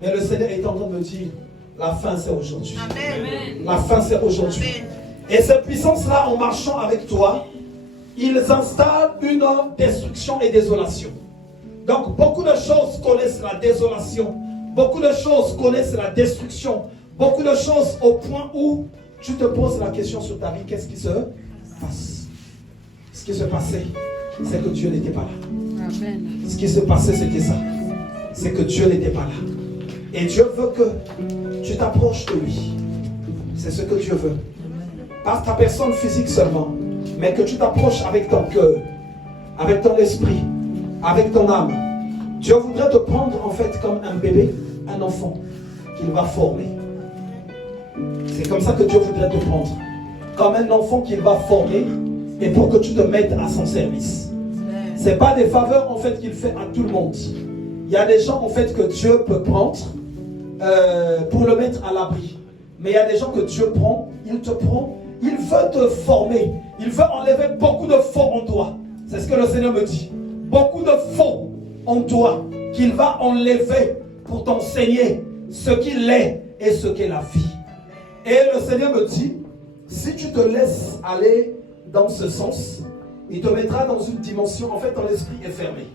Mais le Seigneur est en train de me dire, la fin c'est aujourd'hui. Amen. La fin c'est aujourd'hui. Et cette puissance-là, en marchant avec toi, ils installent une destruction et désolation. Donc beaucoup de choses connaissent la désolation. Beaucoup de choses connaissent la destruction. Beaucoup de choses au point où tu te poses la question sur ta vie, qu'est-ce qui se passe? Ce qui se passait, c'est que Dieu n'était pas là. Amen. Ce qui se passait, c'était ça. C'est que Dieu n'était pas là. Et Dieu veut que tu t'approches de lui. C'est ce que Dieu veut. Pas ta personne physique seulement, mais que tu t'approches avec ton cœur, avec ton esprit, avec ton âme. Dieu voudrait te prendre en fait comme un bébé, un enfant qu'il va former. C'est comme ça que Dieu voudrait te prendre. Comme un enfant qu'il va former et pour que tu te mettes à son service. Ce n'est pas des faveurs en fait qu'il fait à tout le monde. Il y a des gens en fait que Dieu peut prendre pour le mettre à l'abri. Mais il y a des gens que Dieu prend, il te prend, il veut te former. Il veut enlever beaucoup de faux en toi. C'est ce que le Seigneur me dit. Beaucoup de faux en toi qu'il va enlever pour t'enseigner ce qu'il est et ce qu'est la vie. Et le Seigneur me dit, si tu te laisses aller dans ce sens, il te mettra dans une dimension, en fait ton esprit est fermé.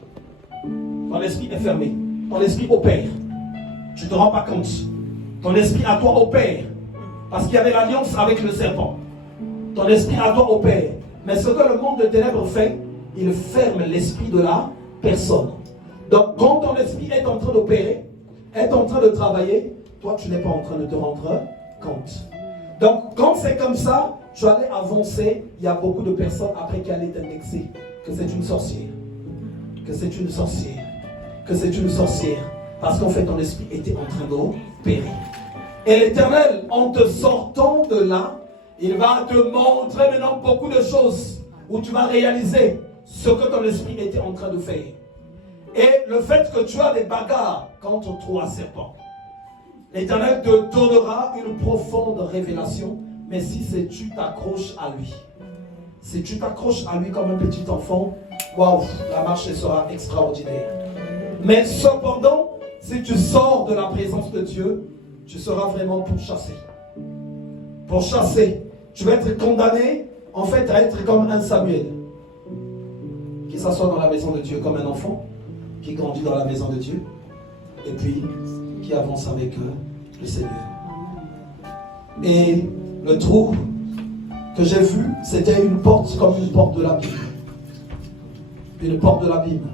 Ton esprit est fermé. Ton esprit opère. Tu ne te rends pas compte. Ton esprit à toi opère. Parce qu'il y avait l'alliance avec le serpent. Ton esprit à toi opère. Mais ce que le monde de ténèbres fait, il ferme l'esprit de la personne. Donc quand ton esprit est en train d'opérer, est en train de travailler, toi tu n'es pas en train de te rendre compte. Donc quand c'est comme ça, tu allais avancer, il y a beaucoup de personnes après qui allaient t'indexer que c'est une sorcière. Que c'est une sorcière. Que c'est une sorcière. Parce qu'en fait ton esprit était en train d'opérer. Et l'Éternel, en te sortant de là, il va te montrer maintenant beaucoup de choses où tu vas réaliser ce que ton esprit était en train de faire. Et le fait que tu as des bagarres contre 3 serpents, l'Éternel te donnera une profonde révélation, mais si tu t'accroches à lui. Si tu t'accroches à lui comme un petit enfant, waouh, la marche sera extraordinaire. Mais cependant, si tu sors de la présence de Dieu, tu seras vraiment pourchassé. Pourchassé. Tu vas être condamné, en fait, à être comme un Samuel, qui s'assoit dans la maison de Dieu comme un enfant, qui grandit dans la maison de Dieu, et puis qui avance avec le Seigneur. Et le trou que j'ai vu, c'était une porte comme une porte de l'abîme. Une porte de l'abîme.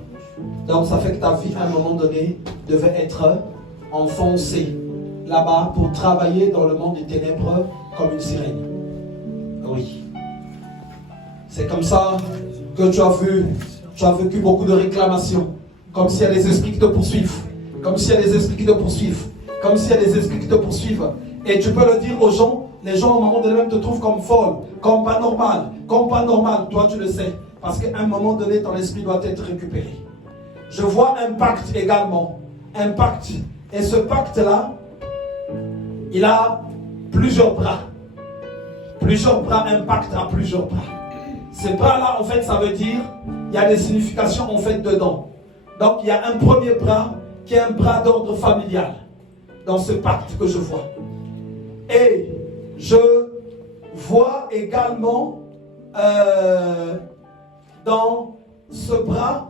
Donc ça fait que ta vie, à un moment donné, devait être enfoncée là-bas pour travailler dans le monde des ténèbres comme une sirène. Oui. C'est comme ça que tu as vécu beaucoup de réclamations. Comme s'il y a des esprits qui te poursuivent. Comme s'il y a des esprits qui te poursuivent. Comme s'il y a des esprits qui te poursuivent. Et tu peux le dire aux gens, les gens au moment donné même te trouvent comme folle, comme pas normal, comme pas normal. Toi tu le sais. Parce qu'à un moment donné, ton esprit doit être récupéré. Je vois un pacte également. Un pacte. Et ce pacte-là, il a plusieurs bras. Plusieurs bras, un pacte a plusieurs bras. Ces bras-là, en fait, ça veut dire, il y a des significations en fait dedans. Donc, il y a un premier bras qui est un bras d'ordre familial dans ce pacte que je vois. Et je vois également dans ce bras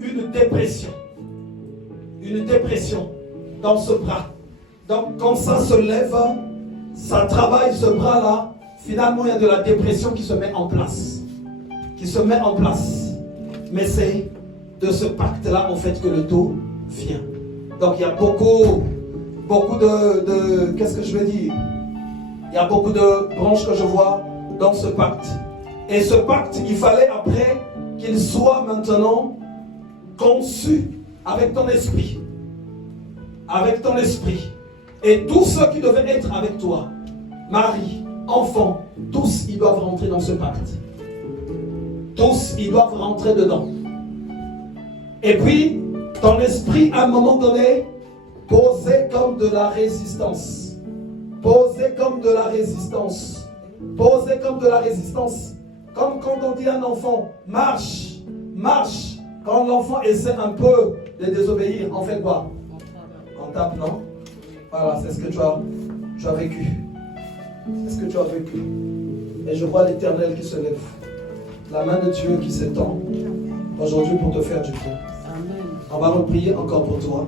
une dépression. Une dépression dans ce bras. Donc, quand ça se lève, ça travaille ce bras-là. Finalement, il y a de la dépression qui se met en place. Qui se met en place. Mais c'est de ce pacte-là, en fait, que le dos vient. Donc, il y a beaucoup de qu'est-ce que je veux dire? Il y a beaucoup de branches que je vois dans ce pacte. Et ce pacte, il fallait après qu'il soit maintenant conçu avec ton esprit. Avec ton esprit. Et tous ceux qui devaient être avec toi, mari, enfants, tous ils doivent rentrer dans ce pacte. Tous ils doivent rentrer dedans. Et puis, ton esprit, à un moment donné, posait comme de la résistance. Posait comme de la résistance. Posait comme de la résistance. Comme quand on dit à un enfant, marche, marche. Quand l'enfant essaie un peu de désobéir, on fait quoi? On tape, non? Voilà, c'est ce que tu as vécu. C'est ce que tu as vécu. Et je vois l'Éternel qui se lève. La main de Dieu qui s'étend aujourd'hui pour te faire du bien. On va reprier encore pour toi.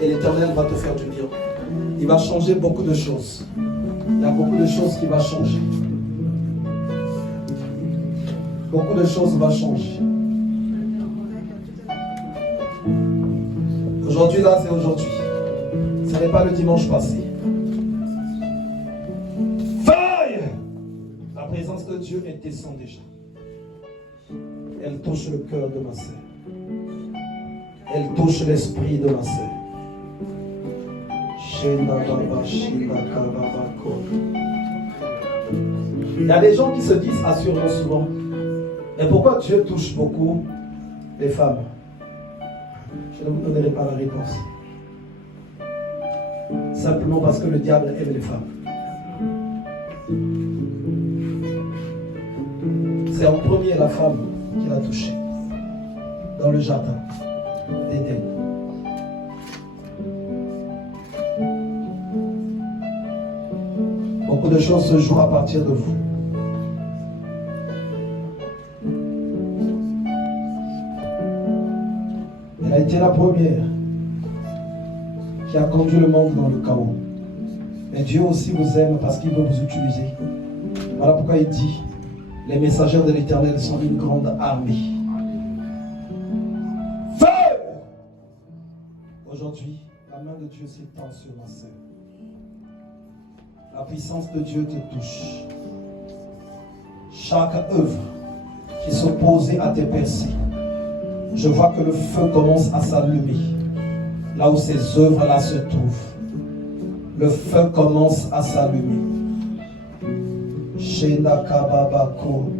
Et l'Éternel va te faire du bien. Il va changer beaucoup de choses. Il y a beaucoup de choses qui vont changer. Beaucoup de choses vont changer. Aujourd'hui, là, c'est aujourd'hui. Ce n'est pas le dimanche passé. Feuille! La présence de Dieu, elle descend déjà. Elle touche le cœur de ma sœur. Elle touche l'esprit de ma sœur. Il y a des gens qui se disent assurément souvent, mais pourquoi Dieu touche beaucoup les femmes? Je ne vous donnerai pas la réponse. Simplement parce que le diable aime les femmes. C'est en premier la femme qu'il a touchée dans le jardin d'Éden. Beaucoup de choses se jouent à partir de vous. Elle a été la première qui a conduit le monde dans le chaos. Mais Dieu aussi vous aime parce qu'il veut vous utiliser. Voilà pourquoi il dit, les messagers de l'Éternel sont une grande armée. Feu! Aujourd'hui, la main de Dieu s'étend sur ma sœur. La puissance de Dieu te touche. Chaque œuvre qui s'opposait à tes percées, je vois que le feu commence à s'allumer. Là où ces œuvres-là se trouvent, le feu commence à s'allumer. Shenda kababako,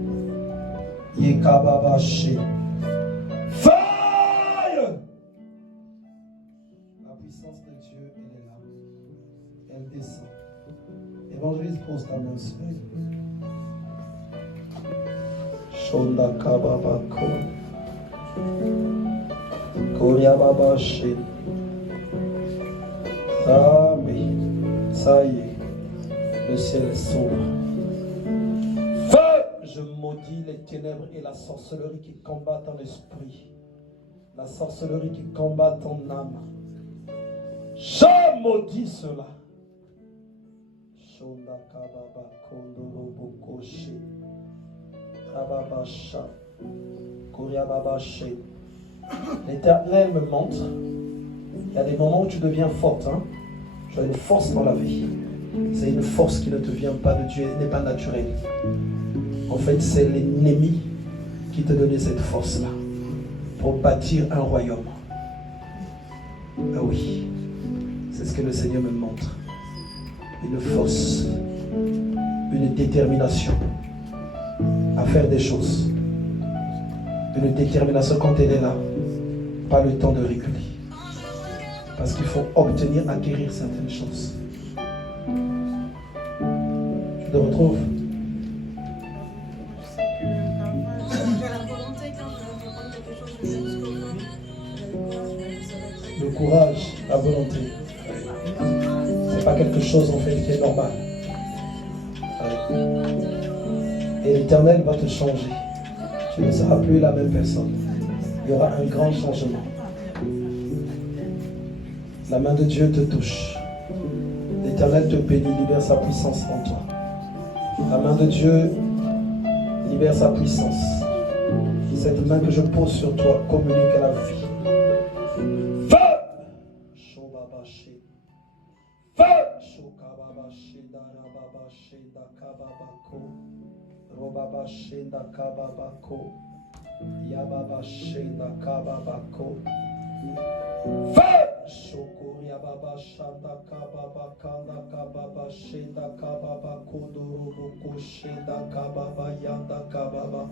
yekababashe. Fire! La puissance de Dieu, elle est là. Elle descend. Évangéliste, pose ta main sur elle. Shonda kababako. Koriababashi. Ah oui, ça y est, le ciel est sombre. Feu! Je maudis les ténèbres et la sorcellerie qui combat ton esprit. La sorcellerie qui combat ton âme. Je maudis cela. Shonda kababa kondoro bokoshi. Kababasha. Koriababashi. L'Éternel me montre. Il y a des moments où tu deviens forte. Hein? Tu as une force dans la vie. C'est une force qui ne te vient pas de Dieu, elle n'est pas naturelle. En fait, c'est l'ennemi qui te donnait cette force-là pour bâtir un royaume. Ah oui, c'est ce que le Seigneur me montre. Une force, une détermination à faire des choses. Une détermination quand elle est là, pas le temps de reculer. Parce qu'il faut obtenir, acquérir certaines choses. Tu te retrouves? Le courage, la volonté. C'est pas quelque chose en fait qui est normal. Et l'Éternel va te changer. Tu ne seras plus la même personne. Il y aura un grand changement. La main de Dieu te touche. L'Éternel te bénit, libère sa puissance en toi. La main de Dieu libère sa puissance. Cette main que je pose sur toi communique à la vie. Feu! Shobabashi. Feu! Shokababashi darababashi dakababako. Robabashi dakababako. Yababashi dakababako. Feu! Shokoria baba shanda kababa kanda kababa shenda kababa kodoro shenda kababa yanda kababa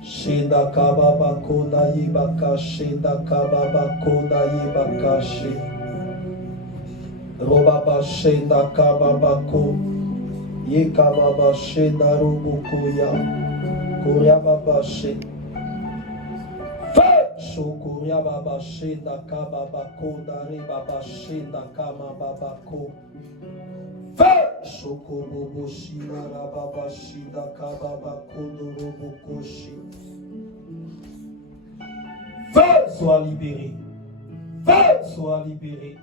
shenda kababa koda yibaka shenda kababa koda yibaka she robaba shenda kababa ko ye kababa shenda robuko ya koria baba she. Shokuria baba shenda kababa koda re baba shenda kama baba ko. Feu! Shokobobo shina ra baba shida kababa kodo robo koshi. Feu! Sois libéré. Feu! Sois libéré.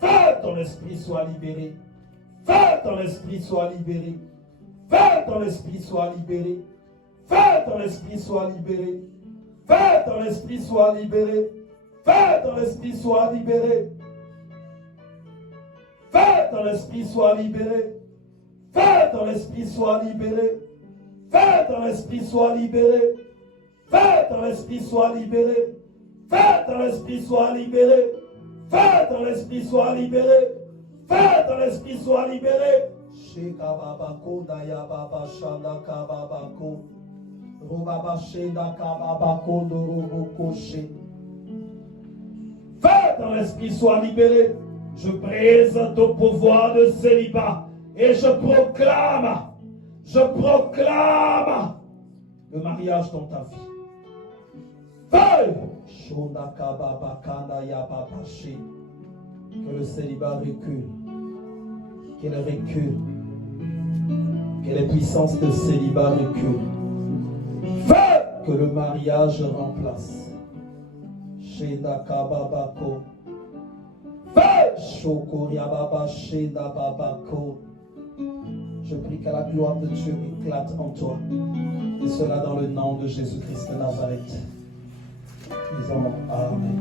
Feu! Ton esprit soit libéré. Feu! Ton esprit soit libéré. Feu! Ton esprit soit libéré. Feu! Ton esprit soit libéré. Fais ton esprit soit libéré. Fais ton esprit soit libéré. Fais ton esprit soit libéré. Fais ton esprit soit libéré. Fais ton esprit soit libéré. Fais ton esprit soit libéré. Fais ton esprit soit libéré. Fais ton esprit soit libéré. Fais ton esprit soit libéré. Shekababako dayababa shanda kababako. Fais ton esprit soit libéré. Je brise ton pouvoir de célibat et je proclame le mariage dans ta vie. Feu! Que le célibat recule, qu'il recule, que les puissances de célibat reculent. Feu! Que le mariage remplace. Sheda kababako. Feu! Shokoria baba sheda babako. Je prie que la gloire de Dieu éclate en toi. Et cela dans le nom de Jésus-Christ de Nazareth. Disons Amen.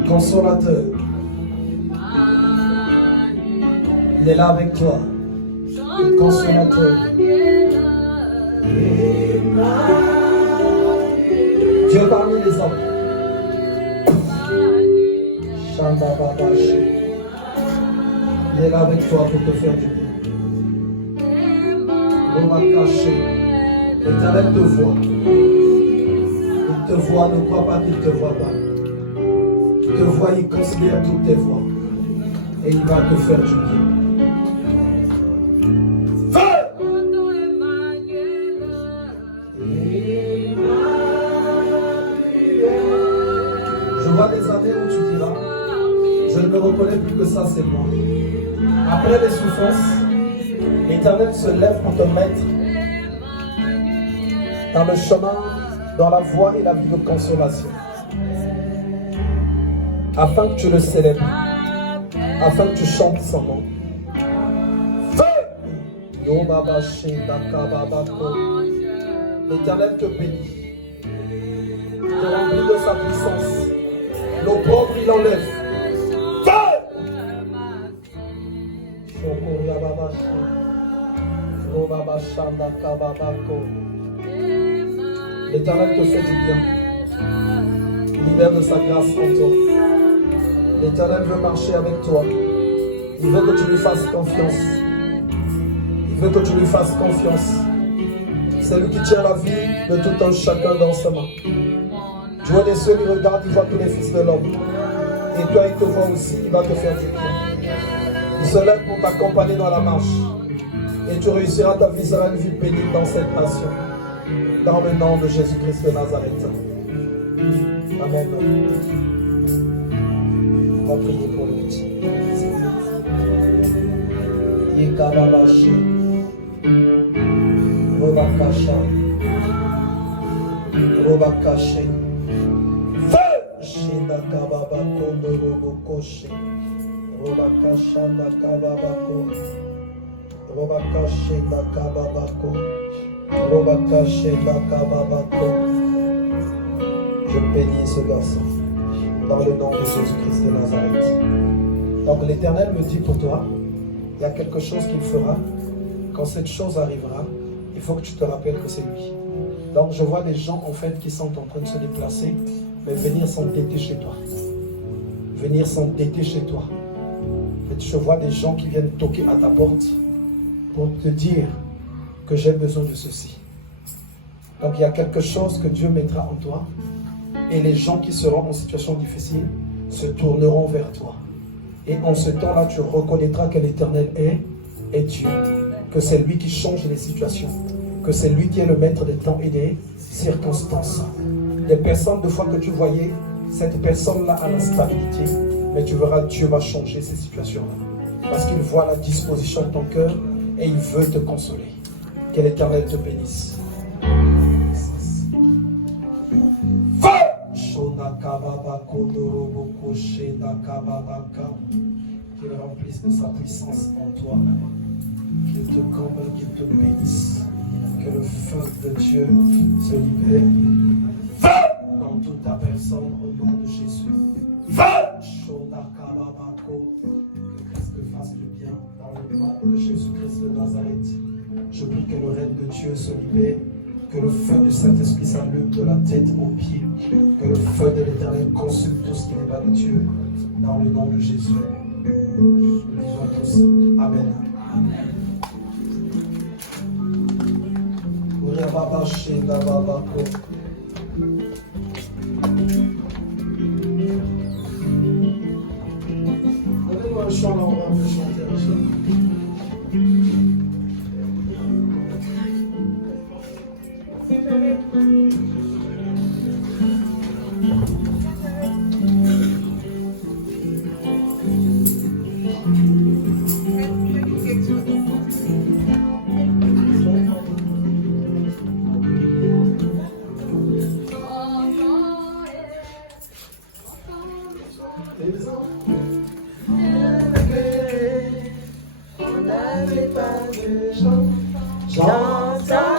Le consolateur, il est là avec toi. Le consolateur. Dieu parmi les hommes. Shanda Babashi. Il est là avec toi pour te faire du bien. Roma caché. L'Éternel te voit. Il te voit, ne crois pas qu'il ne te voit pas. Il te voit, il considère toutes tes voies. Et il va te faire du bien. Je vois des années où tu diras, je ne me reconnais plus que ça c'est moi. Après les souffrances, l'Éternel se lève pour te mettre dans le chemin, dans la voie et la vie de consolation. Afin que tu le célèbres, afin que tu chantes son nom. L'Éternel te bénit, te remplit de sa puissance. L'opprobre il enlève. L'Éternel te fait du bien. Libère de sa grâce en toi. L'Éternel veut marcher avec toi. Il veut que tu lui fasses confiance. Il veut que tu lui fasses confiance. C'est lui qui tient la vie de tout un chacun dans sa main. Dieu des cieux, il regarde, il voit tous les fils de l'homme. Et toi, il te voit aussi, il va te faire du bien. Il se lève pour t'accompagner dans la marche. Et tu réussiras, ta vie sera une vie bénie dans cette nation. Dans le nom de Jésus-Christ de Nazareth. Amen. On va prier pour le petit. Yekalabashi. Robakasha. Robakashi. Shinda kababa kondo robokoshi. Robakasha na kababako. Robakashi na kababako. Robakashi na kababako. Je bénis ce garçon dans le nom de Jésus-Christ de Nazareth. Donc l'Éternel me dit pour toi, il y a quelque chose qu'il fera. Quand cette chose arrivera, il faut que tu te rappelles que c'est lui. Donc je vois des gens en fait qui sont en train de se déplacer, mais venir s'endetter chez toi. Venir s'endetter chez toi. Et je vois des gens qui viennent toquer à ta porte pour te dire que j'ai besoin de ceci. Donc il y a quelque chose que Dieu mettra en toi. Et les gens qui seront en situation difficile se tourneront vers toi. Et en ce temps-là, tu reconnaîtras que l'Éternel est Dieu. Que c'est lui qui change les situations. Que c'est lui qui est le maître des temps et des circonstances. Les personnes, de fois que tu voyais, cette personne-là a la stabilité. Mais tu verras, Dieu va changer ces situations-là. Parce qu'il voit la disposition de ton cœur et il veut te consoler. Que l'Éternel te bénisse. Qu'il remplisse de sa puissance en toi, qu'il te comble, qu'il te bénisse, que le feu de Dieu se libère dans toute ta personne au nom de Jésus. Que Christ te fasse du bien dans le nom de Jésus-Christ de Nazareth. Je prie que le règne de Dieu se libère. Que le feu du Saint-Esprit s'allume de la tête aux pieds. Que le feu de l'Éternel consume tout ce qui n'est pas de Dieu. Dans le nom de Jésus. Nous disons tous Amen. Donnez-moi un chant là, on va chanter un chant. J'entends